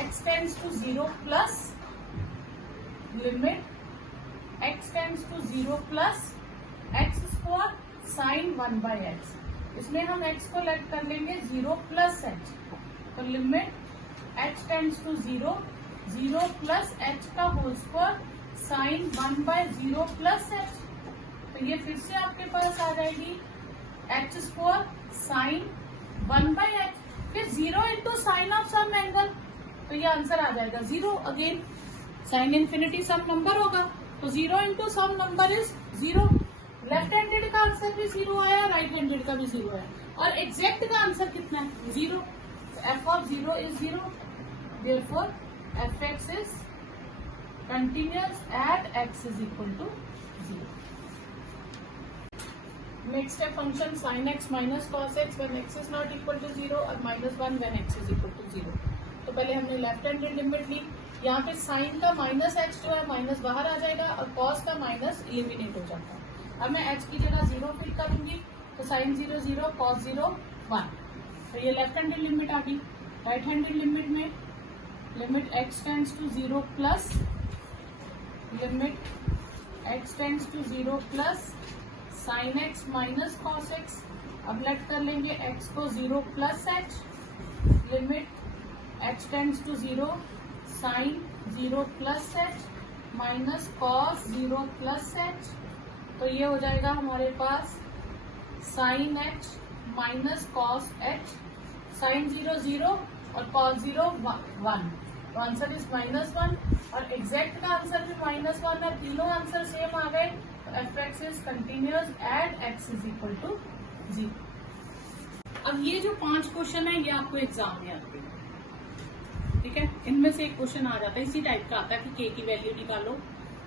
x tends to 0 plus limit x tends to 0 plus x square sine 1/x। इसमें हम x को लेट कर लेंगे 0 प्लस h, तो limit h tends to 0 plus h का whole square sine 1/0 plus h। तो ये फिर से आपके पास आ जाएगी h स्क्वायर साइन 1/h, फिर 0 into sine of some angle, तो ये आंसर आ जाएगा 0। Again sine infinity some number होगा, तो 0 into some number is 0। Left handed का आंसर भी 0 आया, राइट हैंडेड का भी 0 है, और एग्जैक्ट का आंसर कितना है, 0। f of 0 is 0, therefore fx is continuous at x is equal to 0। Next है function sin x minus cos x when x is not equal to 0 और -1 when x is equal to 0। तो पहले हमने left handed limit ली, यहाँ पे sign का -h जो है माइनस बाहर आ जाएगा और cos का माइनस एलिमिनेट हो जाता है। अब मैं h की जगह 0 फिल करूंगी, तो sin 0 0 cos 0 1, तो ये लेफ्ट हैंडेड लिमिट आ गई। राइट हैंडेड लिमिट में limit x tends to 0 plus limit x tends to 0 plus sine x minus cos x। अब लेट कर लेंगे x को 0 plus h, limit h tends to 0 sine 0 plus h minus cos 0 plus h। तो ये हो जाएगा हमारे पास sine h minus cos h, sine 0 0 और कॉस 0 1, तो आंसर इज -1 और एग्जैक्ट का आंसर भी -1 है। तीनों आंसर सेम आ गए, तो fx is continuous at x is equal to 0। अब ये जो 5 क्वेश्चन है ये आपको एग्जाम में आते हैं, ठीक है, इनमें से एक क्वेश्चन आ जाता है इसी टाइप का आता है कि k की वैल्यू निकालो।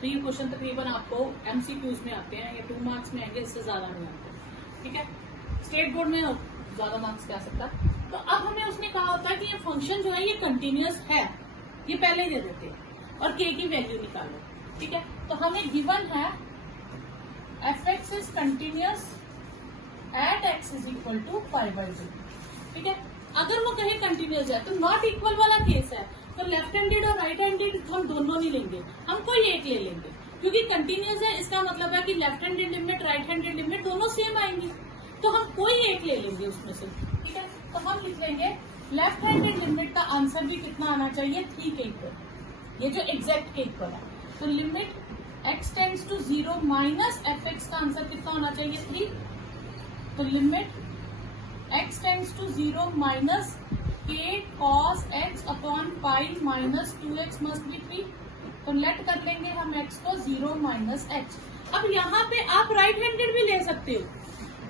तो ये क्वेश्चन तकरीबन आपको MCQs में आते हैं, या 2 मार्क्स में आएंगे, इससे ज्यादा नहीं आते, ठीक है। स्टेट बोर्ड में ज्यादा मार्क्स क्या सकता है। तो अब हमें उसने कहा होता है कि ये फंक्शन जो है ये कंटिन्यूअस है, ये पहले ही दे देते हैं, और k की वैल्यू निकालो, ठीक है। तो हमें गिवन है fx is continuous at x is equal to π/0, ठीक है। अगर वो कहे कंटिन्यूअस है तो नॉट इक्वल वाला केस है, तो लेफ्ट हैंडेड और राइट हैंडेड हम दोनों नहीं लेंगे, हम कोई एक ले लेंगे, क्योंकि कंटिन्यूअस है इसका मतलब है कि left handed limit right handed limit दोनों सेम आएंगी, तो हम कोई एक ले लेंगे उसमें से, ठीक है। तो हम लिख लेंगे लेफ्ट हैंडेड लिमिट का आंसर भी कितना आना चाहिए, 3 के इक्वल, ये जो एग्जैक्ट के इक्वल है। तो limit x tends to 0 minus fx का आंसर कितना होना चाहिए, 3। तो limit x tends to 0 minus k cos x upon pi minus 2x must be 3। तो लेट कर लेंगे हम x को 0 माइनस h। अब यहाँ पे आप राइट हैंडेड भी ले सकते हो,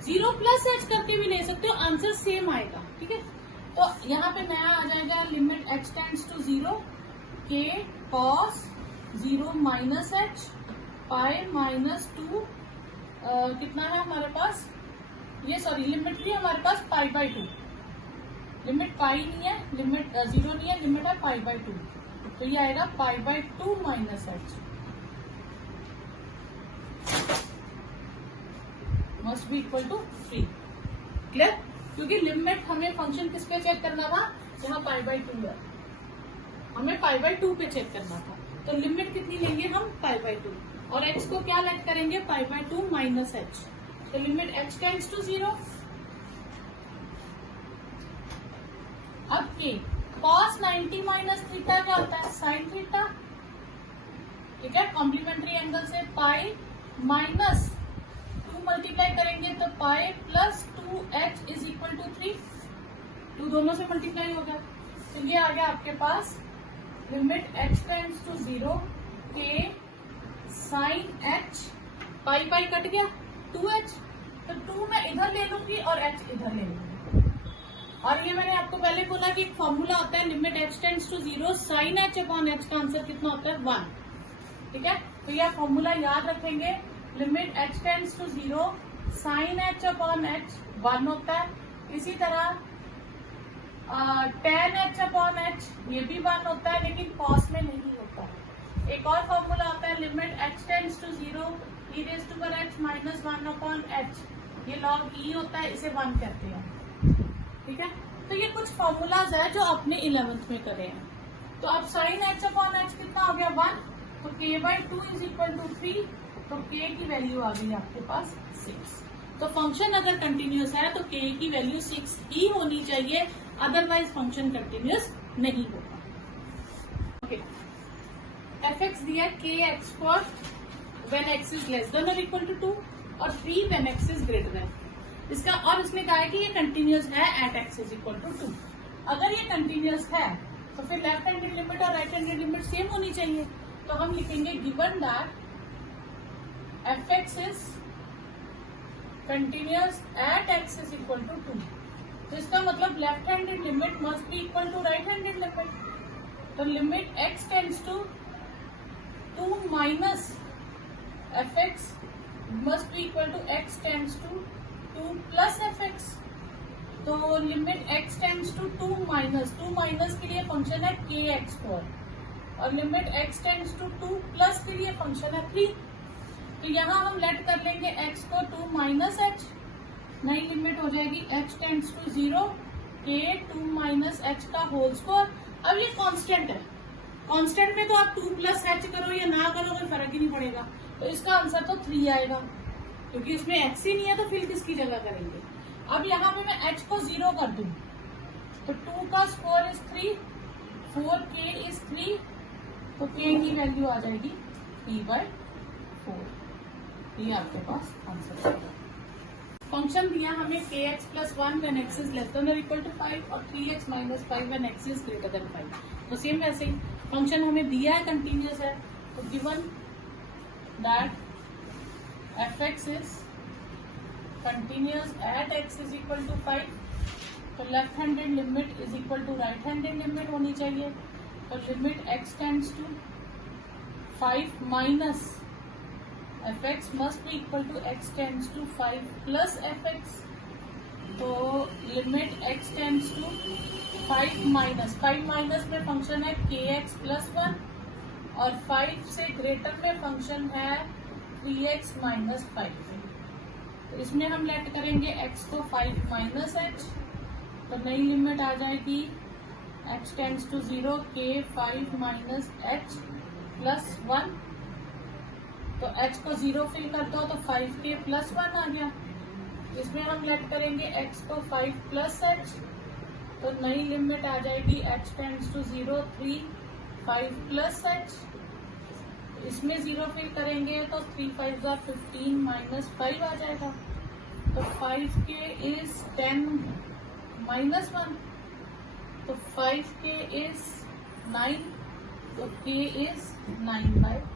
0 प्लस h करके भी ले सकते हो, आंसर सेम आएगा, ठीक है। तो यहाँ पे नया आ जाएगा limit x tends to 0 k cos 0 minus h pi minus 2 कितना है हमारे पास, ये सॉरी लिमिट थी हमारे पास पाई बाई 2, लिमिट पाई नहीं है, लिमिट 0 नहीं है, लिमिट है पाई बाई 2। तो ये आएगा pi by 2 minus h must be equal to 3। Clear? क्योंकि लिमिट हमें फंक्शन किस पे चेक करना था, जहां पाई बाई 2 है, हमें पाई बाई 2 पे चेक करना था। तो लिमिट कितनी लेंगे हम, पाई बाई 2, और x को क्या लेट करेंगे, पाई बाई 2 माइनस h। तो लिमिट x टेंड्स टू 0। अब k cos 90 माइनस थीटा क्या होता है, साइन थीटा, ठीक है। कॉम्प्लीमेंट्री एंगल से पाई माइनस 2 मल्टीप्लाई करेंगे तो pi plus 2h is equal to 3, 2 दोनों से मल्टीप्लाई हो गया। तो ये आ गया आपके पास limit x tends to 0 k sine h, pi pi cut गया 2h, तो 2 मैं इधर ले लूंगी और h इधर ले लूंगी। और ये मैंने आपको पहले बोला कि एक फॉर्मूला होता है limit x tends to 0 sine h upon h का आंसर कितना होता है, 1, ठीक है। तो यह फॉर्मूला याद रखेंगे, limit x tends to 0 sine h upon h 1 होता है। इसी तरह tan h अपॉन h ये भी 1 होता है, लेकिन cos में नहीं होता है। एक और फॉर्मूला होता है limit x tends to 0 e raise to power h minus 1 upon h, ये log e होता है, इसे 1 कहते हैं, ठीक है। तो ये कुछ फॉर्मूलाज है जो आपने 11th में करे हैं। तो अब साइन h अपॉन h कितना हो गया, 1, तो k by 2 is equal to 3, तो k की वैल्यू आ गई आपके पास 6। तो फंक्शन अगर कंटिन्यूअस है तो k की वैल्यू 6 ही होनी चाहिए, अदरवाइज फंक्शन कंटिन्यूअस नहीं होगा। ओके, fx दिया kx for when x is less than और इक्वल टू 2 और 3 when x is greater than इसका, और इसने कहा है कि ये कंटिन्यूअस है at x is equal to 2। अगर ये कंटिन्यूअस है तो फिर लेफ्ट हैंडेड लिमिट और राइट हैंडेड लिमिट सेम होनी चाहिए। तो हम लिखेंगे given that fx is continuous at x is equal to 2। तो इसका मतलब left handed limit must be equal to right handed limit. तो limit x tends to 2 minus fx must be equal to x tends to 2 plus fx। तो limit x tends to 2 minus के लिए function है kx4, और limit x tends to 2 plus के लिए function है 3। तो यहाँ हम लेट कर लेंगे x को 2 माइनस h, नई लिमिट हो जाएगी h tends to 0 k 2 minus h का होल स्क्वायर। अब ये कांस्टेंट है, कांस्टेंट में तो आप 2 प्लस h करो या ना करो कोई फर्क ही नहीं पड़ेगा। तो इसका आंसर तो 3 आएगा, क्योंकि इसमें x ही नहीं है तो फिर किसकी जगह करेंगे। अब यहाँ पे मैं h को 0 कर दूं तो 2 का स्क्वायर इज 3, 4k इज 3, तो k की वैल्यू आ जाएगी 3/4। ये आपके पास आंसर है। फंक्शन दिया हमें kx plus 1 when x is less than और इक्वल टू 5 और 3x minus 5 when x is greater then 5। तो सेम वैसे ही फंक्शन हमें दिया है, कंटिन्यूअस है। तो given that fx is continuous at x is equal to 5, तो left handed limit is equal to right handed limit होनी चाहिए। तो limit x tends to 5 minus fx must be equal to x tends to 5 plus fx। तो limit x tends to 5 minus में function है kx plus 1 और 5 से greater में function है 3x माइनस 5। तो इसमें हम लेट करेंगे x को 5 माइनस h, तो नई लिमिट आ जाएगी x tends to 0 k 5 minus h plus 1। तो h को 0 फिल कर दो तो 5k प्लस 1 आ गया। इसमें हम लेट करेंगे x को 5 प्लस h, तो नई लिमिट आ जाएगी h tends to 0 3 5 plus h, इसमें 0 फिल करेंगे तो 3 5 जा 15 माइनस 5 आ जाएगा। तो 5k इज 10 माइनस 1, तो 5k इज 9, तो k इज 9/10।